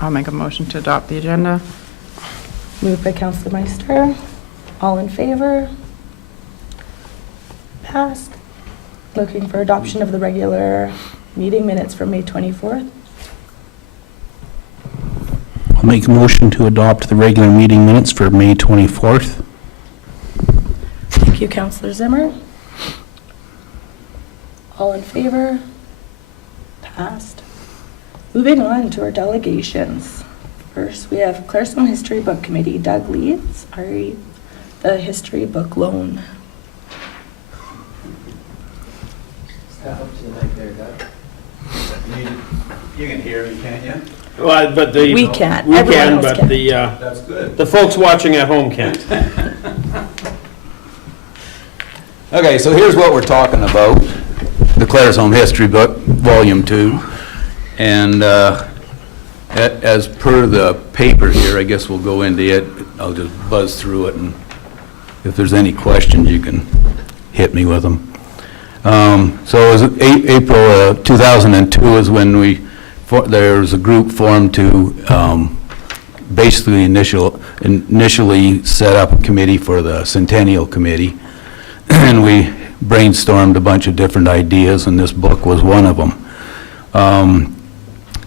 I'll make a motion to adopt the agenda. Moved by Councillor Meister. All in favor? Passed. Looking for adoption of the regular meeting minutes from May 24th. I'll make a motion to adopt the regular meeting minutes for May 24th. Thank you, Councillor Zimmer. All in favor? Passed. Moving on to our delegations. First, we have Claresholm History Book Committee. Doug leads the history book loan. Step up to the mic there, Doug. You can hear me, can't you? Well, but the We can't. We Everyone can, else but can. That's good. the folks watching at home can't. Okay, so here's what we're talking about. The Claresholm History Book, Volume 2. And as per the paper here, I guess we'll go into it. I'll just buzz through it, and if there's any questions, you can hit me with them. So it was April 2002 is when there was a group formed to basically initially set up a committee for the Centennial Committee, and we brainstormed a bunch of different ideas, and this book was one of them.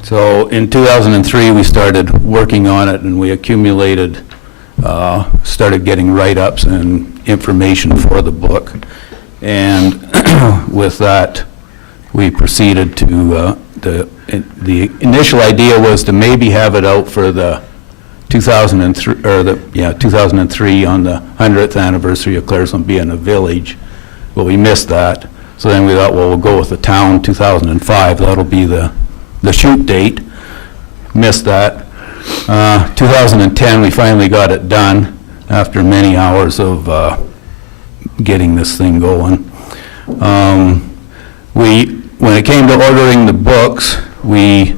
So in 2003, we started working on it, and we accumulated, started getting write-ups and information for the book. And with that, we proceeded to, the initial idea was to maybe have it out for the 2003, 2003 on the 100th anniversary of Claresholm being a village, but we missed that. So then we thought, well, we'll go with the town 2005. That'll be the shoot date. Missed that. 2010, we finally got it done after many hours of getting this thing going. When it came to ordering the books, we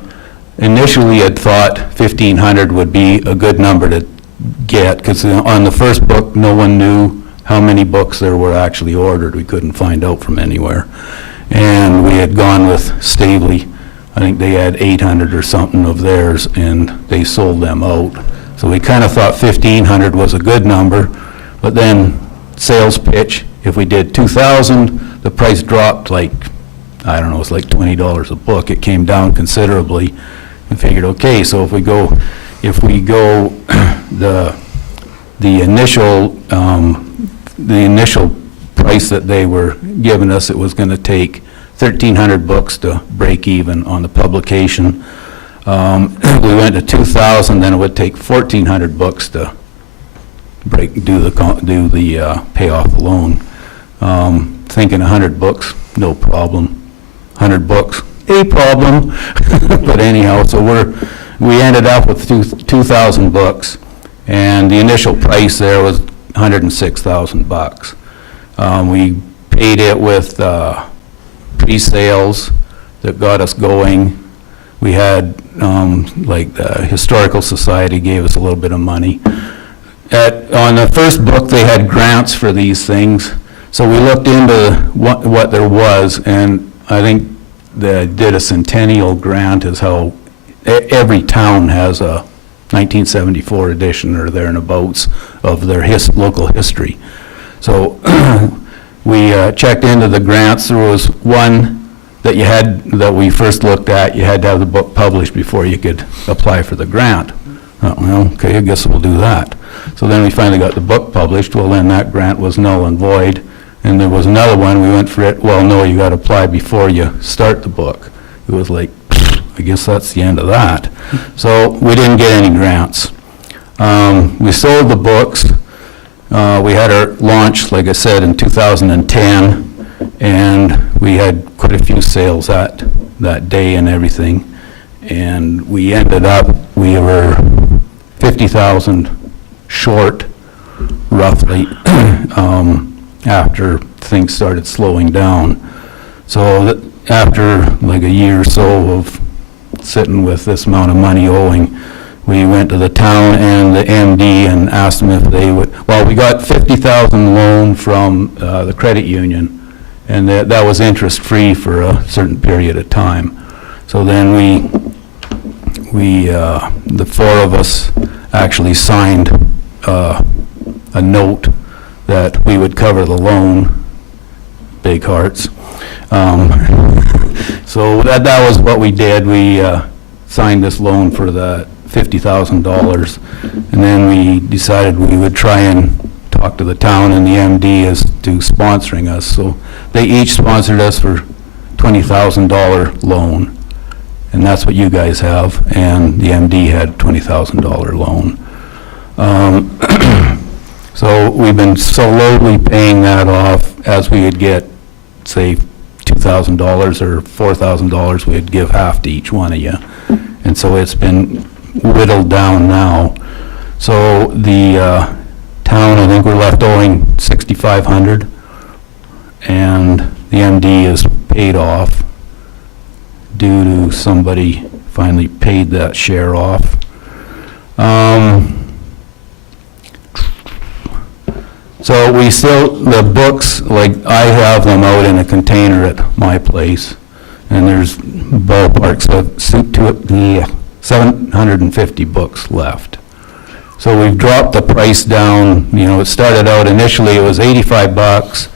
initially had thought 1,500 would be a good number to get, because on the first book, no one knew how many books there were actually ordered. We couldn't find out from anywhere. And we had gone with Stavely. I think they had 800 or something of theirs, and they sold them out. So we kind of thought 1,500 was a good number, but then sales pitch, if we did 2,000, the price dropped like, I don't know, it's like $20 a book. It came down considerably, and figured, okay, so if we go the initial price that they were giving us, it was going to take 1,300 books to break even on the publication. We went to 2,000, then it would take 1,400 books to do the pay off the loan. Thinking 100 books, no problem. 100 books, a problem. But anyhow, so we ended up with 2,000 books, and the initial price there was $106,000. We paid it with pre-sales that got us going. We had, like the Historical Society gave us a little bit of money. On the first book, they had grants for these things, so we looked into what there was, and I think they did a Centennial grant, is how every town has a 1974 edition or thereabouts of their local history. So we checked into the grants. There was one that we first looked at. You had to have the book published before you could apply for the grant. Well, okay, I guess we'll do that. So then we finally got the book published. Well, then that grant was null and void. And there was another one, we went for it. Well, no, you got to apply before you start the book. It was like, I guess that's the end of that. So we didn't get any grants. We sold the books. We had our launch, like I said, in 2010, and we had quite a few sales that day and everything. And we ended up, we were 50,000 short, roughly, after things started slowing down. So after like a year or so of sitting with this amount of money owing, we went to the town and the MD and asked them if they would, well, we got 50,000 loan from the credit union, and that was interest-free for a certain period of time. So then the four of us actually signed a note that we would cover the loan, big hearts. So that was what we did. We signed this loan for the $50,000, and then we decided we would try and talk to the town and the MD as to sponsoring us. So they each sponsored us for $20,000 loan, and that's what you guys have, and the MD had $20,000 loan. So we've been slowly paying that off. As we would get, say, $2,000 or $4,000, we'd give half to each one of you. And so it's been whittled down now. So the town, I think we're left owing $6,500, and the MD is paid off due to somebody finally paid that share off. So we still, the books, like I have them out in a container at my place, and there's ballparks of 750 books left. So we've dropped the price down. You know, it started out initially, it was $85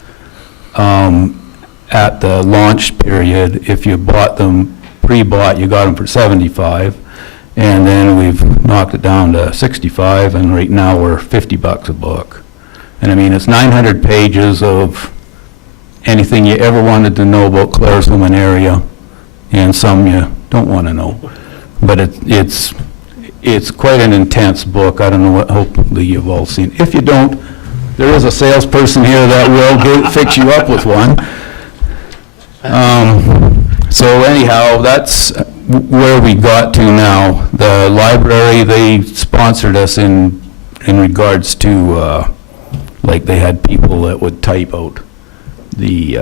at the launch period. If you bought them pre-bought, you got them for $75, and then we've knocked it down to $65, and right now we're $50 a book. And I mean, it's 900 pages of anything you ever wanted to know about Claresholm and area, and some you don't want to know. But it's quite an intense book. I don't know what, hopefully you've all seen. If you don't, there is a salesperson here that will fix you up with one. So anyhow, that's where we got to now. The library, they sponsored us in regards to, like they had people that would type out the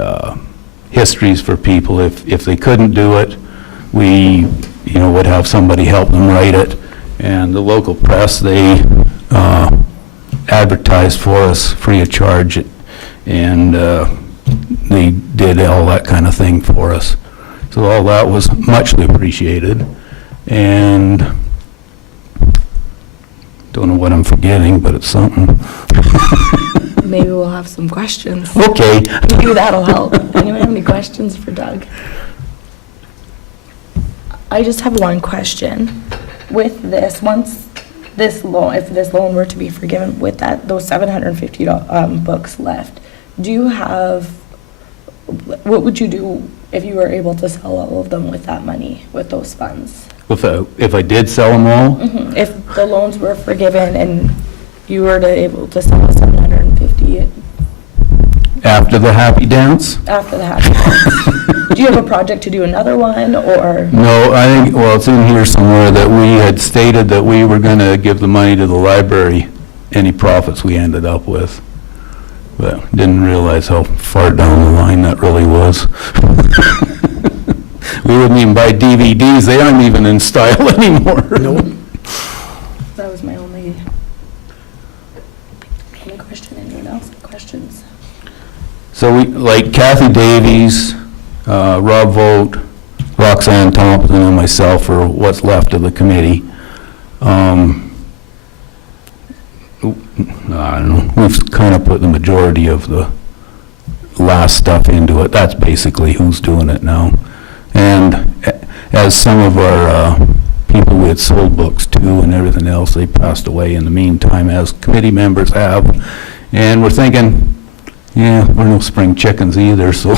histories for people. If they couldn't do it, we, would have somebody help them write it. And the local press, they advertised for us free of charge, and they did all that kind of thing for us. So all that was muchly appreciated. And don't know what I'm forgetting, but it's something. Maybe we'll have some questions. Okay. Maybe that'll help. Anyone have any questions for Doug? I just have one question. With this, once this loan, if this loan were to be forgiven, with those 750 books left, do you have, what would you do if you were able to sell all of them with that money, with those funds? If I did sell them all? Mm-hmm. If the loans were forgiven and you were able to sell 750 After the happy dance? after the happy dance, do you have a project to do another one, or? No, I think, well, it's in here somewhere that we had stated that we were going to give the money to the library, any profits we ended up with. But didn't realize how far down the line that really was. We wouldn't even buy DVDs. They aren't even in style anymore. Nope. That was my only question. Anyone else have questions? So we, like Kathy Davies, Rob Vogt, Roxanne Thompson, and myself are what's left of the committee. I don't know, we've kind of put the majority of the last stuff into it. That's basically who's doing it now. And as some of our people we had sold books to and everything else, they passed away in the meantime, as committee members have. And we're thinking, yeah, we're no spring chickens either, so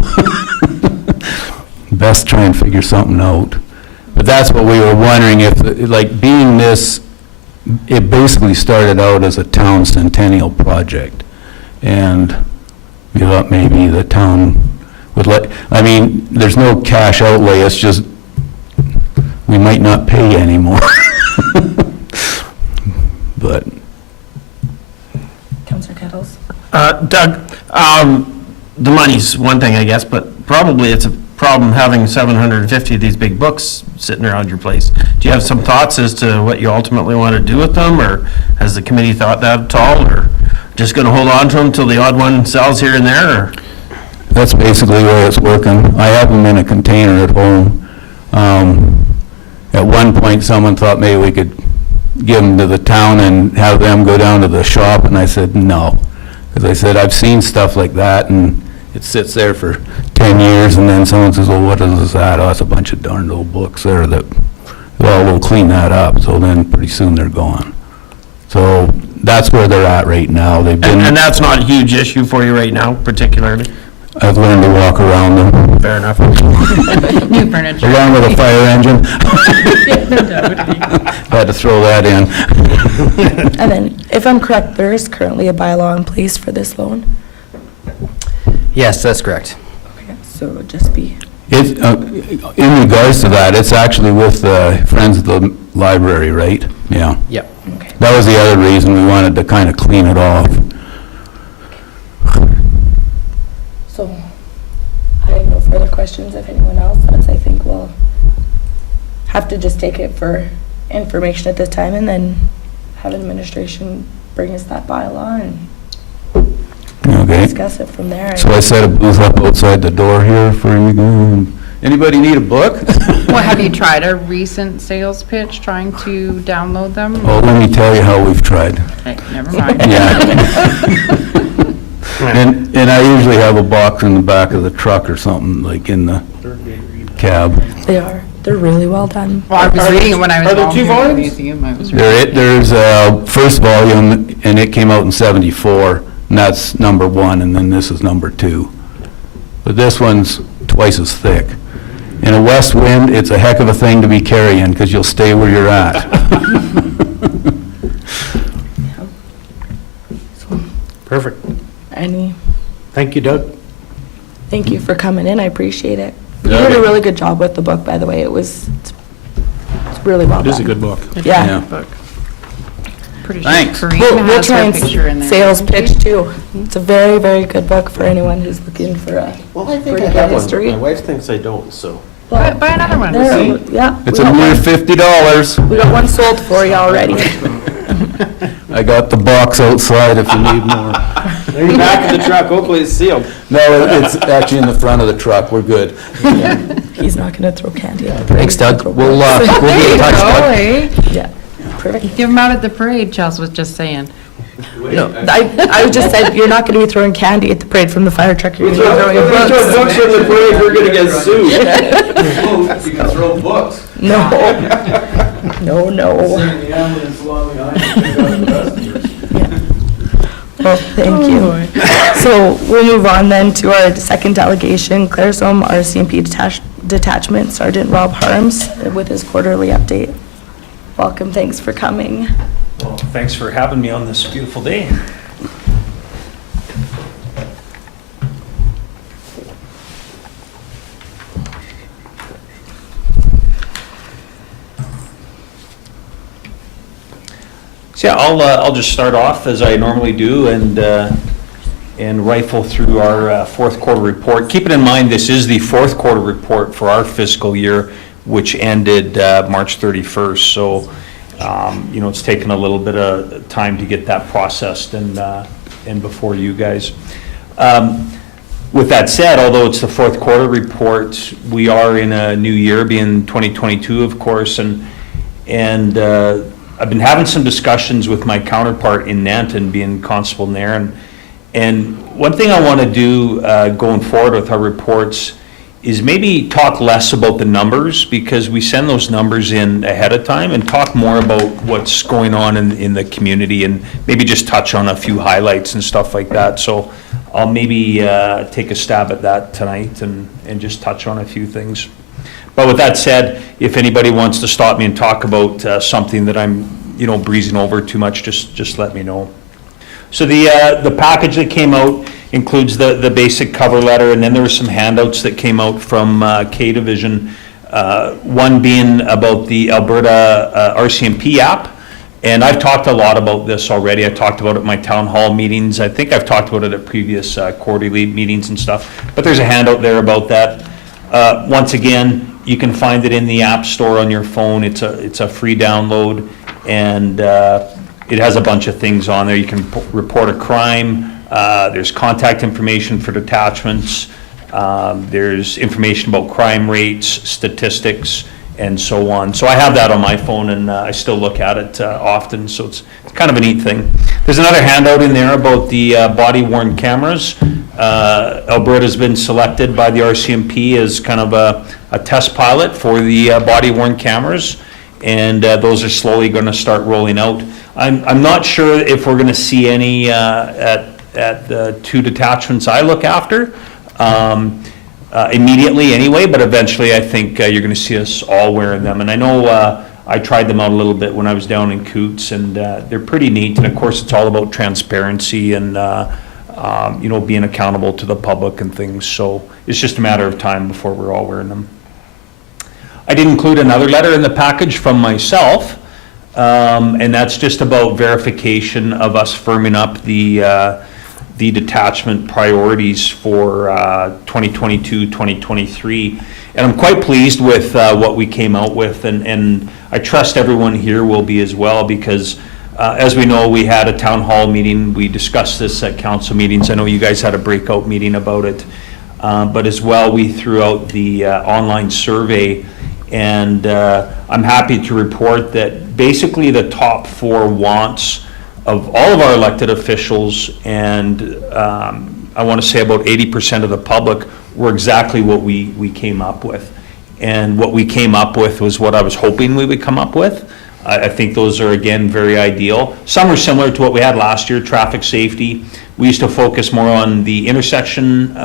best try and figure something out. But that's what we were wondering, if, like, being this, it basically started out as a town centennial project. And we thought maybe the town would I mean, there's no cash outlay, it's just, we might not pay anymore. But. Councillor Kettles? Doug, the money's one thing, I guess, but probably it's a problem having 750 of these big books sitting around your place. Do you have some thoughts as to what you ultimately want to do with them, or has the committee thought that at all, or just going to hold on to them until the odd one sells here and there, or? That's basically the way it's working. I have them in a container at home. at one point, someone thought maybe we could give them to the town and have them go down to the shop, and I said, no. Because I said, I've seen stuff like that, and it sits there for 10 years, and then someone says, well, what is that? Oh, it's a bunch of darned old books there that, well, we'll clean that up, so then pretty soon they're gone. So that's where they're at right now. They've been, And that's not a huge issue for you right now, particularly? I've learned to walk around them, Fair enough. New furniture. along with a fire engine. Yeah, Had to throw that in. And then, if I'm correct, there is currently a bylaw in place for this loan. Yes, that's correct. Okay, so it would just be, It's, in regards to that, it's actually with Friends of the Library, right? Yeah. Yep. okay. That was the other reason we wanted to kind of clean it off. So, I have no further questions. If anyone else does, I think we'll have to just take it for information at this time and then have administration bring us that bylaw and Okay. discuss it from there. So I set a booth up outside the door here for you guys. Anybody need a book? Well, have you tried a recent sales pitch, trying to download them? Oh, let me tell you how we've tried. Okay, never mind. Yeah. And I usually have a box in the back of the truck or something, like in the cab. They are. They're really well done. Well, I was reading it when I was Are there two volunteering at the volumes? museum. I was reading. There's a first volume, and it came out in '74, and that's number 1, and then this is number 2. But this one's twice as thick. In a west wind, it's a heck of a thing to be carrying, because you'll stay where you're at. Perfect. Any, Thank you, Doug. thank you for coming in. I appreciate it. You did a really good job with the book, by the way. It's really well done. It is a good book. It's a Yeah. good book. Pretty sure Thanks. Kareem We'll has try her and picture in there. sales pitch too. It's a very, very good book for anyone who's looking for a. Well, I think I have one, but my wife thinks I don't, so. Buy another one. There, yeah. It's we a got mere one. $50. We got one sold for you already. I got the box outside if you need more. Maybe back in the truck, hopefully it's sealed. No, it's actually in the front of the truck, we're good. He's not gonna throw candy at the parade. Thanks, Doug. We'll be There in you touch, go, Doug. eh? Yeah, perfect. Give them out at the parade, Chelsea was just saying. No, I just said, you're not gonna be throwing candy at the parade from the fire truck. You're gonna be throwing books. books from the parade, we're gonna get sued. You can throw books. No. No. the ambulance along the Well, thank you. So we'll move on then to our second delegation, Claresholm RCMP Detachment Sergeant Rob Harms with his quarterly update. Welcome, thanks for coming. Well, thanks for having me on this beautiful day. So yeah, I'll just start off as I normally do and rifle through our fourth quarter report. Keeping in mind, this is the fourth quarter report for our fiscal year, which ended March 31st. So it's taken a little bit of time to get that processed and before you guys. With that said, although it's the fourth quarter report, we are in a new year, being 2022, of course, and I've been having some discussions with my counterpart in Nanton, being constable in there, and one thing I want to do going forward with our reports is maybe talk less about the numbers, because we send those numbers in ahead of time, and talk more about what's going on in the community, and maybe just touch on a few highlights and stuff like that. So I'll maybe take a stab at that tonight and just touch on a few things. But with that said, if anybody wants to stop me and talk about something that I'm breezing over too much, just let me know. So the package that came out includes the basic cover letter, and then there were some handouts that came out from K Division, one being about the Alberta RCMP app. And I've talked a lot about this already. I talked about it at my town hall meetings. I think I've talked about it at previous quarterly meetings and stuff. But there's a handout there about that. Once again, you can find it in the App Store on your phone. It's a free download, and it has a bunch of things on there. You can report a crime. There's contact information for detachments. There's information about crime rates, statistics, and so on. So I have that on my phone, and I still look at it often, so it's kind of a neat thing. There's another handout in there about the body-worn cameras. Alberta's been selected by the RCMP as kind of a test pilot for the body-worn cameras, and those are slowly going to start rolling out. I'm not sure if we're going to see any at the 2 detachments I look after immediately anyway, but eventually I think you're going to see us all wearing them. And I know I tried them out a little bit when I was down in Coots, and they're pretty neat. And of course, it's all about transparency and being accountable to the public and things. So it's just a matter of time before we're all wearing them. I did include another letter in the package from myself, and that's just about verification of us firming up the detachment priorities for 2022, 2023. And I'm quite pleased with what we came out with, and I trust everyone here will be as well, because as we know, we had a town hall meeting, we discussed this at council meetings. I know you guys had a breakout meeting about it, but as well, we threw out the online survey, and I'm happy to report that basically the top 4 wants of all of our elected officials, and I want to say about 80% of the public, were exactly what we came up with. And what we came up with was what I was hoping we would come up with. I think those are, again, very ideal. Some are similar to what we had last year, traffic safety. We used to focus more on the intersection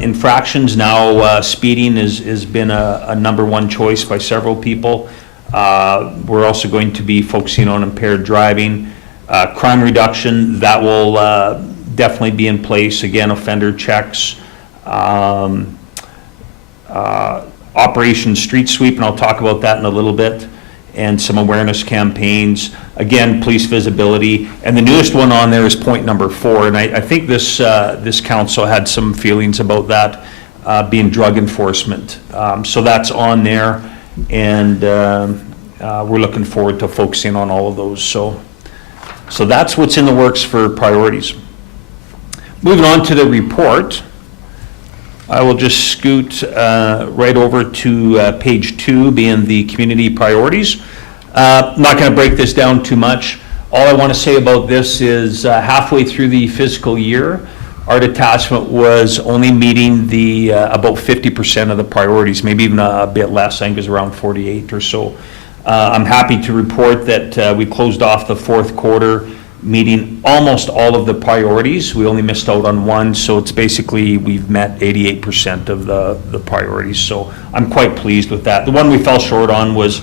infractions. Now speeding has been a number 1 choice by several people. We're also going to be focusing on impaired driving. Crime reduction, that will definitely be in place. Again, offender checks. Operation Street Sweep, and I'll talk about that in a little bit, and some awareness campaigns. Again, police visibility. And the newest one on there is point number 4, and I think this council had some feelings about that, being drug enforcement. So that's on there. And we're looking forward to focusing on all of those. So that's what's in the works for priorities. Moving on to the report, I will just scoot right over to page 2, being the community priorities. I'm not going to break this down too much. All I want to say about this is halfway through the fiscal year, our detachment was only meeting the about 50% of the priorities, maybe even a bit less. I think it was around 48 or so. I'm happy to report that we closed off the 4th quarter meeting almost all of the priorities. We only missed out on 1, so it's basically we've met 88% of the priorities. So I'm quite pleased with that. The one we fell short on was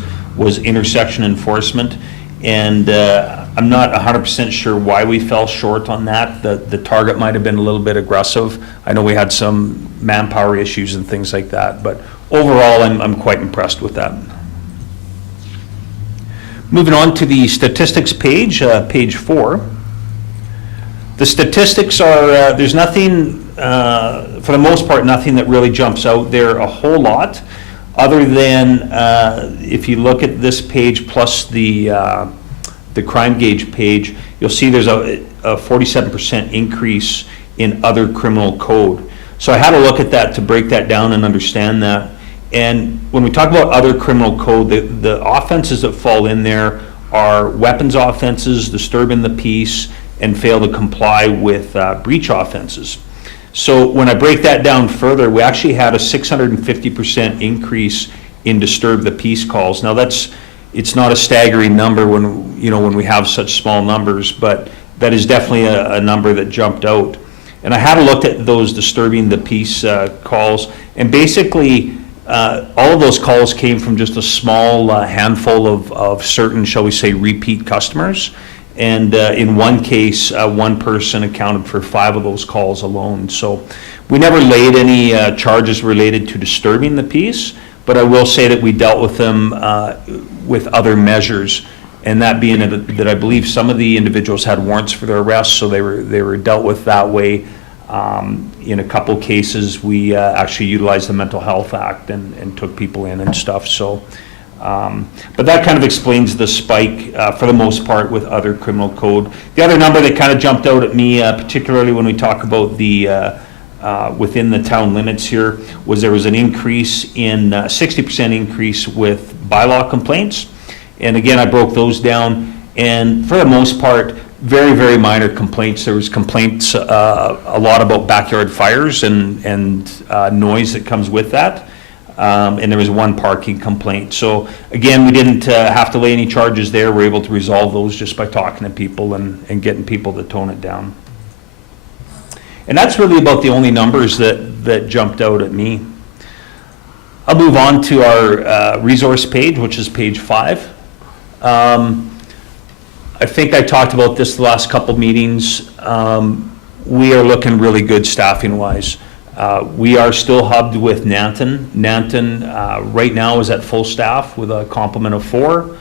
intersection enforcement, and I'm not 100% sure why we fell short on that. The target might have been a little bit aggressive. I know we had some manpower issues and things like that, but overall, I'm quite impressed with that. Moving on to the statistics page, page 4. The statistics are, there's nothing, for the most part, nothing that really jumps out there a whole lot, other than if you look at this page plus the crime gauge page, you'll see there's a 47% increase in other criminal code. So I had to look at that to break that down and understand that. And when we talk about other criminal code, the offenses that fall in there are weapons offenses, disturbing the peace, and fail to comply with breach offenses. So when I break that down further, we actually had a 650% increase in disturb the peace calls. Now it's not a staggering number when we have such small numbers, but that is definitely a number that jumped out. And I had a look at those disturbing the peace calls, and basically all of those calls came from just a small handful of certain, shall we say, repeat customers. And in one case, one person accounted for 5 of those calls alone. So we never laid any charges related to disturbing the peace, but I will say that we dealt with them with other measures, and that being that I believe some of the individuals had warrants for their arrests, so they were dealt with that way. In a couple cases, we actually utilized the Mental Health Act and took people in and stuff. So, but that kind of explains the spike for the most part with other criminal code. The other number that kind of jumped out at me, particularly when we talk about the within the town limits here was there was an increase in, 60% increase with bylaw complaints. And again, I broke those down, and for the most part, very, very minor complaints. There was complaints a lot about backyard fires and noise that comes with that. And there was one parking complaint. So again, we didn't have to lay any charges there. We're able to resolve those just by talking to people and getting people to tone it down. And that's really about the only numbers that jumped out at me. I'll move on to our resource page, which is page 5. I think I talked about this the last couple meetings. We are looking really good staffing-wise. We are still hubbed with Nanton. Nanton right now is at full staff with a complement of 4.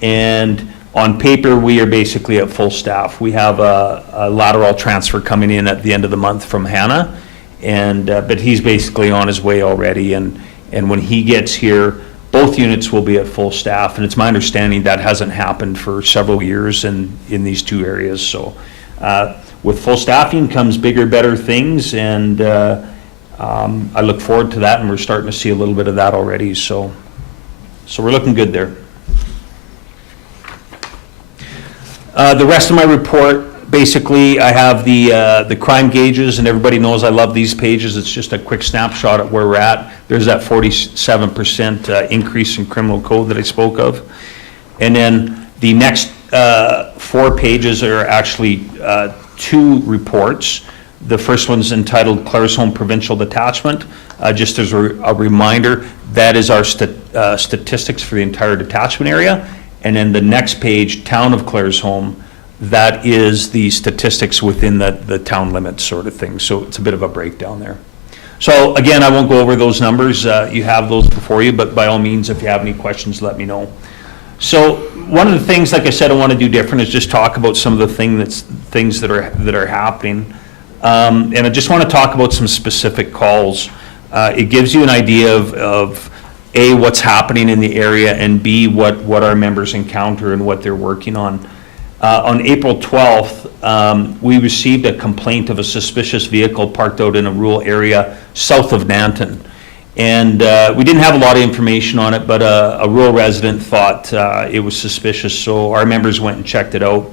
And on paper, we are basically at full staff. We have a lateral transfer coming in at the end of the month from Hannah, and but he's basically on his way already. And when he gets here, both units will be at full staff. And it's my understanding that hasn't happened for several years in these 2 areas. So with full staffing comes bigger, better things, and I look forward to that. And we're starting to see a little bit of that already. So we're looking good there. The rest of my report, basically, I have the crime gauges, and everybody knows I love these pages. It's just a quick snapshot at where we're at. There's that 47% increase in criminal code that I spoke of. And then the next 4 pages are actually 2 reports. The first one's entitled Claresholm Provincial Detachment. Just as a reminder, that is our statistics for the entire detachment area. And then the next page, Town of Claresholm, that is the statistics within the town limits sort of thing. So it's a bit of a breakdown there. So again, I won't go over those numbers. You have those before you, but by all means, if you have any questions, let me know. So one of the things, like I said, I want to do different is just talk about some of the things that are happening. And I just want to talk about some specific calls. It gives you an idea of A, what's happening in the area, and B, what our members encounter and what they're working on. On April 12th, we received a complaint of a suspicious vehicle parked out in a rural area south of Nanton. And we didn't have a lot of information on it, but a rural resident thought it was suspicious, so our members went and checked it out.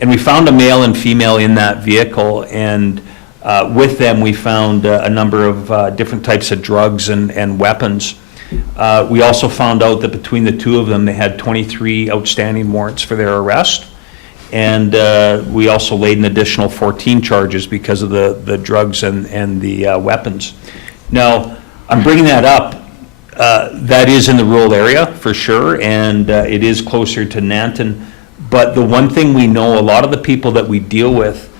And we found a male and female in that vehicle, and with them we found a number of different types of drugs and weapons. We also found out that between the 2 of them, they had 23 outstanding warrants for their arrest. And we also laid an additional 14 charges because of the drugs and the weapons. Now, I'm bringing that up. That is in the rural area for sure, and it is closer to Nanton. But the one thing we know, a lot of the people that we deal with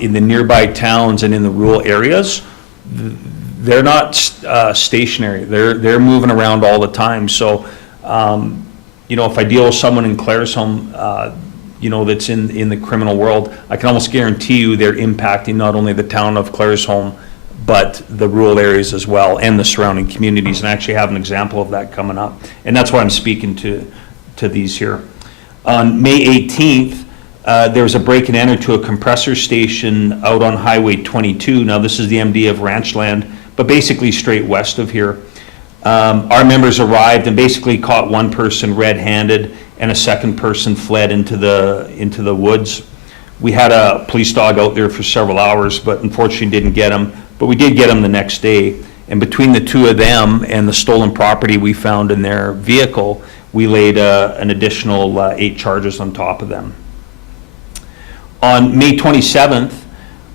in the nearby towns and in the rural areas, they're not stationary. They're moving around all the time. So, if I deal with someone in Claresholm, that's in the criminal world, I can almost guarantee you they're impacting not only the town of Claresholm, but the rural areas as well and the surrounding communities. And I actually have an example of that coming up. And that's why I'm speaking to these here. On May 18th, there was a break and enter to a compressor station out on Highway 22. Now, this is the MD of Ranchland, but basically straight west of here. Our members arrived and basically caught one person red-handed, and a second person fled into the woods. We had a police dog out there for several hours, but unfortunately didn't get him. But we did get him the next day. And between the 2 of them and the stolen property we found in their vehicle, we laid an additional 8 charges on top of them. On May 27th,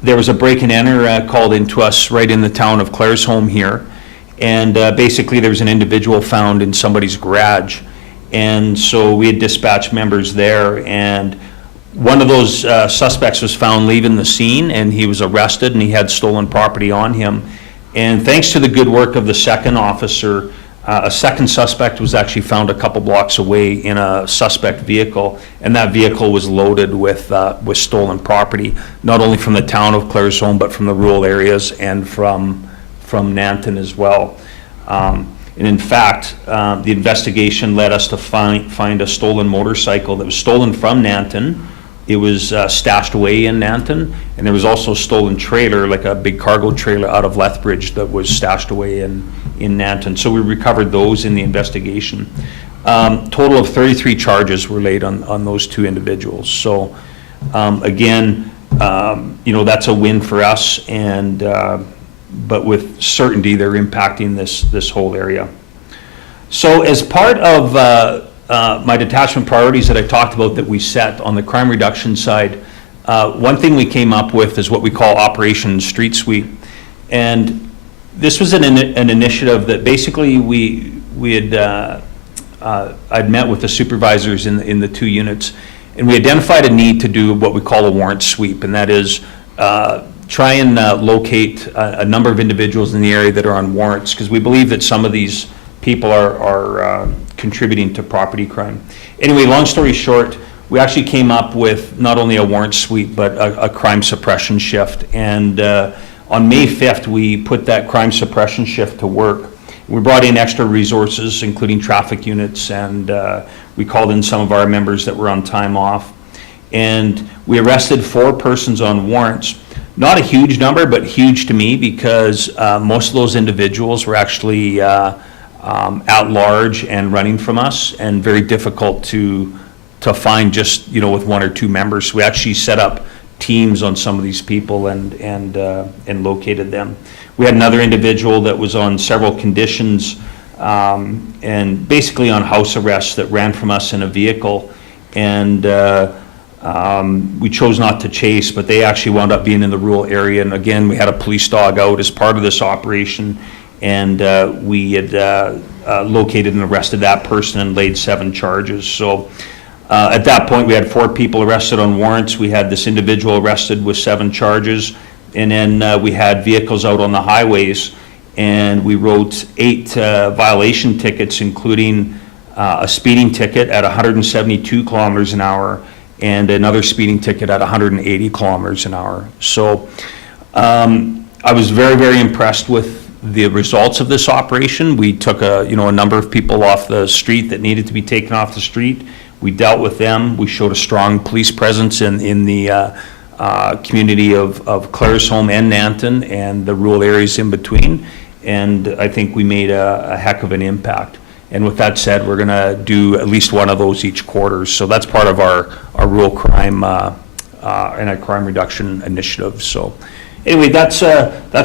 there was a break and enter called into us right in the town of Claresholm here. And basically there was an individual found in somebody's garage. And so we had dispatched members there, and one of those suspects was found leaving the scene, and he was arrested, and he had stolen property on him. And thanks to the good work of the second officer, a second suspect was actually found a couple blocks away in a suspect vehicle, and that vehicle was loaded with stolen property, not only from the town of Claresholm, but from the rural areas and from Nanton as well. And in fact, the investigation led us to find a stolen motorcycle that was stolen from Nanton it was stashed away in Nanton, and there was also a stolen trailer, like a big cargo trailer out of Lethbridge that was stashed away in Nanton. So we recovered those in the investigation. Total of 33 charges were laid on those two individuals. So again, that's a win for us, and but with certainty they're impacting this whole area. So as part of my detachment priorities that I talked about that we set on the crime reduction side, one thing we came up with is what we call Operation Street Sweep. And this was an initiative that basically I'd met with the supervisors in the two units, and we identified a need to do what we call a warrant sweep, and that is try and locate a number of individuals in the area that are on warrants, because we believe that some of these people are contributing to property crime. Anyway, long story short, we actually came up with not only a warrant sweep, but a crime suppression shift. And on May 5th, we put that crime suppression shift to work. We brought in extra resources, including traffic units, and we called in some of our members that were on time off. And we arrested 4 persons on warrants. Not a huge number, but huge to me, because most of those individuals were actually at large and running from us, and very difficult to find just, with 1 or 2 members. So we actually set up teams on some of these people and located them. We had another individual that was on several conditions and basically on house arrest that ran from us in a vehicle, and we chose not to chase, but they actually wound up being in the rural area. And again, we had a police dog out as part of this operation, and we had located and arrested that person and laid 7 charges. So at that point, we had 4 people arrested on warrants. We had this individual arrested with 7 charges, and then we had vehicles out on the highways, and we wrote 8 violation tickets, including a speeding ticket at 172 kilometers an hour and another speeding ticket at 180 kilometers an hour. So I was very, very impressed with the results of this operation. We took a number of people off the street that needed to be taken off the street. We dealt with them. We showed a strong police presence in the community of Claresholm and Nanton and the rural areas in between. And I think we made a heck of an impact. And with that said, we're going to do at least one of those each quarter. So that's part of our rural crime and our crime reduction initiative. So anyway, that's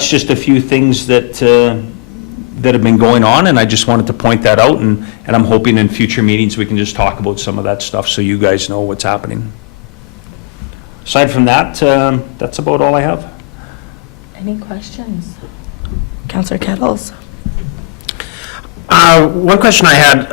just a few things that have been going on, and I just wanted to point that out, and I'm hoping in future meetings we can just talk about some of that stuff so you guys know what's happening. Aside from that, that's about all I have. Any questions? Councillor Kettles? One question I had,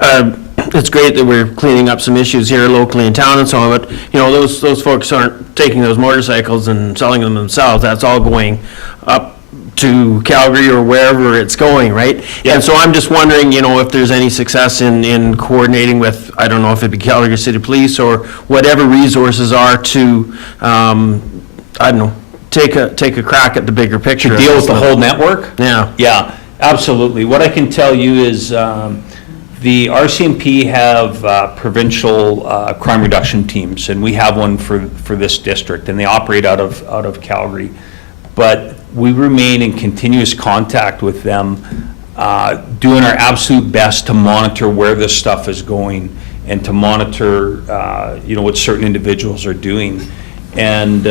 it's great that we're cleaning up some issues here locally in town and so on, but, those folks aren't taking those motorcycles and selling them themselves. That's all going up to Calgary or wherever it's going, right? Yeah. And so I'm just wondering, if there's any success in coordinating with, I don't know if it'd be Calgary City Police or whatever resources are to, I don't know, take a crack at the bigger picture. To deal with the whole network? Yeah. Yeah, absolutely. What I can tell you is the RCMP have provincial crime reduction teams, and we have one for this district, and they operate out of Calgary. But we remain in continuous contact with them, doing our absolute best to monitor where this stuff is going and to monitor, what certain individuals are doing. And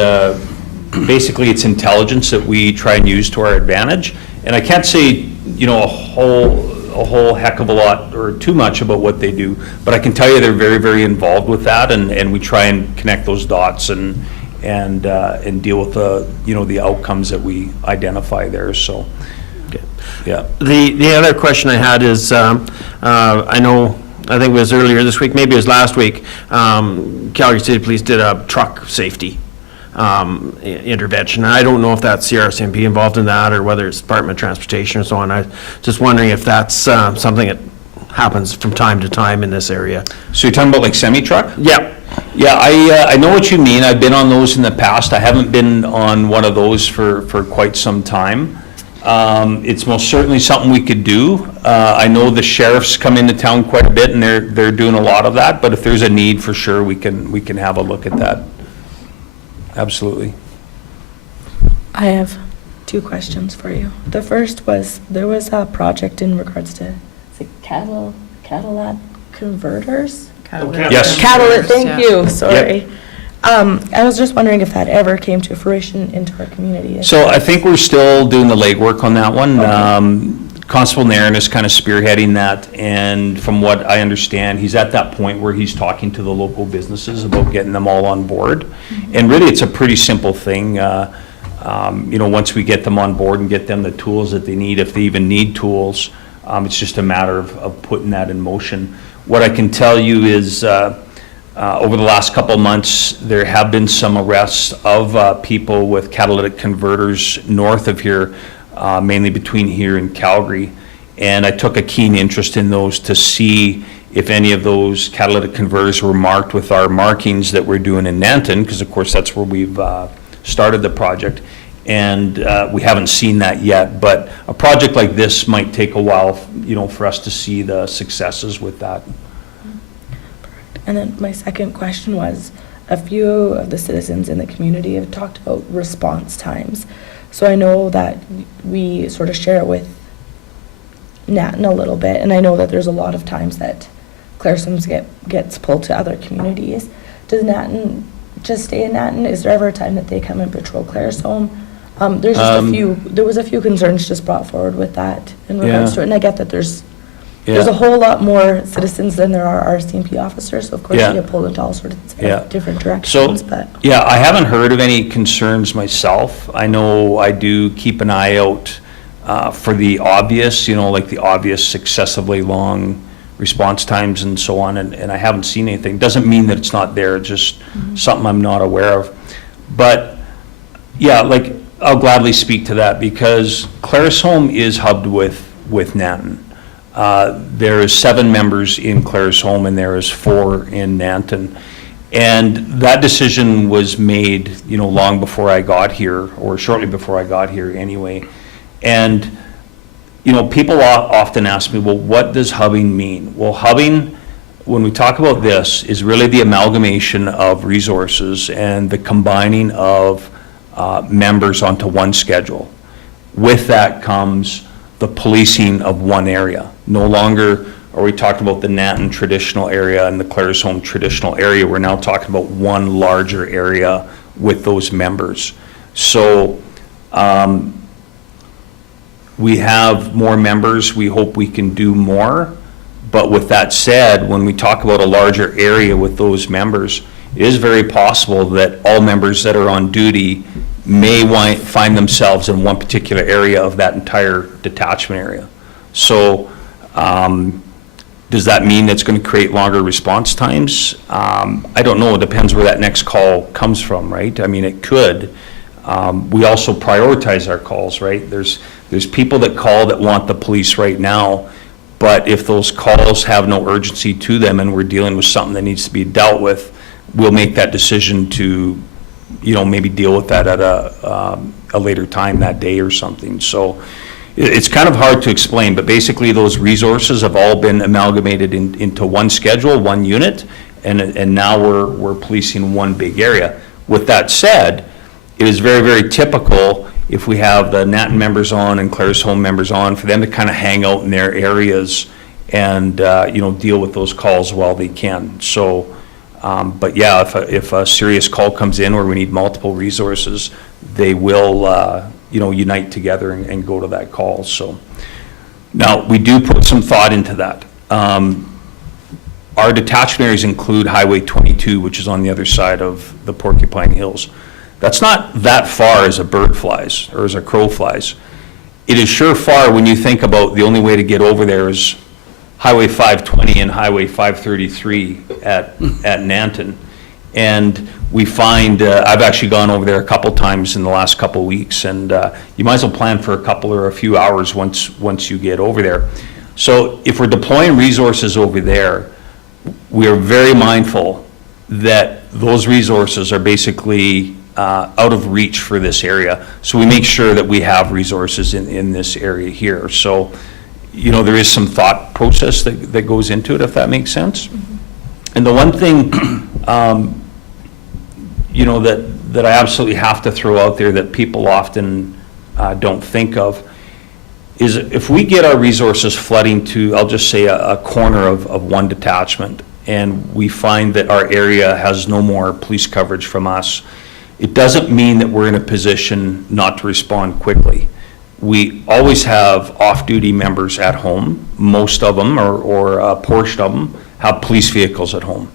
basically, it's intelligence that we try and use to our advantage. And I can't say, a whole heck of a lot or too much about what they do, but I can tell you they're very, very involved with that, and we try and connect those dots and deal with the outcomes that we identify there. So, yeah. The other question I had is, I think it was earlier this week, maybe it was last week, Calgary City Police did a truck safety intervention. I don't know if that's CRCMP involved in that or whether it's Department of Transportation or so on. I'm just wondering if that's something that happens from time to time in this area. So you're talking about like semi-truck? Yeah. Yeah, I know what you mean. I've been on those in the past. I haven't been on one of those for quite some time. It's most certainly something we could do. I know the sheriffs come into town quite a bit, and they're doing a lot of that, but if there's a need, for sure, we can have a look at that. absolutely. I have two questions for you. The first was, there was a project in regards to, is it Cadillac converters? Yes. Catalyst, thank Yeah. you, sorry. I was just wondering if that ever came to fruition into our community. So I think we're still doing the legwork on that one. Constable Nairn is kind of spearheading that, and from what I understand, he's at that point where he's talking to the local businesses about getting them all on board. And really, it's a pretty simple thing. Once we get them on board and get them the tools that they need, if they even need tools, it's just a matter of putting that in motion. What I can tell you is, over the last couple of months, there have been some arrests of people with catalytic converters north of here, mainly between here and Calgary. And I took a keen interest in those to see if any of those catalytic converters were marked with our markings that we're doing in Nanton, because of course that's where we've started the project. And we haven't seen that yet, but a project like this might take a while, for us to see the successes with that. And then my second question was, a few of the citizens in the community have talked about response times. So I know that we sort of share with Nanton a little bit, and I know that there's a lot of times that Claresholm gets pulled to other communities. Does Nanton just stay in Nanton? Is there ever a time that they come and patrol Claresholm? There's just there was a few concerns just brought forward with that in regards to it, and I get that there's a whole lot more citizens than there are RCMP officers, so of course you get pulled into all sorts of different directions, but. Yeah, I haven't heard of any concerns myself. I know I do keep an eye out for the obvious, like the obvious excessively long response times and so on, and I haven't seen anything. Doesn't mean that it's not there, just something I'm not aware of. But, yeah, I'll gladly speak to that, because Claresholm is hubbed with Nanton. There is 7 members in Claresholm, and there is 4 in Nanton. And that decision was made, long before I got here, or shortly before I got here anyway. And, people often ask me, well, what does hubbing mean? Well, hubbing, when we talk about this, is really the amalgamation of resources and the combining of members onto one schedule. With that comes the policing of one area. No longer are we talking about the Nanton traditional area and the Claresholm traditional area. We're now talking about one larger area with those members. So we have more members. We hope we can do more. But with that said, when we talk about a larger area with those members, it is very possible that all members that are on duty may find themselves in one particular area of that entire detachment area. So does that mean it's going to create longer response times? I don't know. It depends where that next call comes from, right? I mean, it could. We also prioritize our calls, right? There's people that call that want the police right now, but if those calls have no urgency to them and we're dealing with something that needs to be dealt with, we'll make that decision to, maybe deal with that at a later time that day or something. So it's kind of hard to explain, but basically those resources have all been amalgamated into one schedule, one unit, and now we're policing one big area. With that said, it is very, very typical if we have the Nanton members on and Claresholm members on, for them to kind of hang out in their areas and, deal with those calls while they can. So, but yeah, if a serious call comes in where we need multiple resources, they will, unite together and go to that call. So now we do put some thought into that. Our detachment areas include Highway 22, which is on the other side of the Porcupine Hills. That's not that far as a bird flies or as a crow flies. It is sure far when you think about the only way to get over there is Highway 520 and Highway 533 at Nanton. And we find, I've actually gone over there a couple times in the last couple weeks, and you might as well plan for a couple or a few hours once you get over there. So if we're deploying resources over there, we are very mindful that those resources are basically out of reach for this area. So we make sure that we have resources in this area here. So, there is some thought process that goes into it, if that makes sense. Mm-hmm. And the one thing, that I absolutely have to throw out there that people often don't think of is if we get our resources flooding to, I'll just say, a corner of one detachment, and we find that our area has no more police coverage from us, it doesn't mean that we're in a position not to respond quickly. We always have off-duty members at home. Most of them, or a portion of them, have police vehicles at home.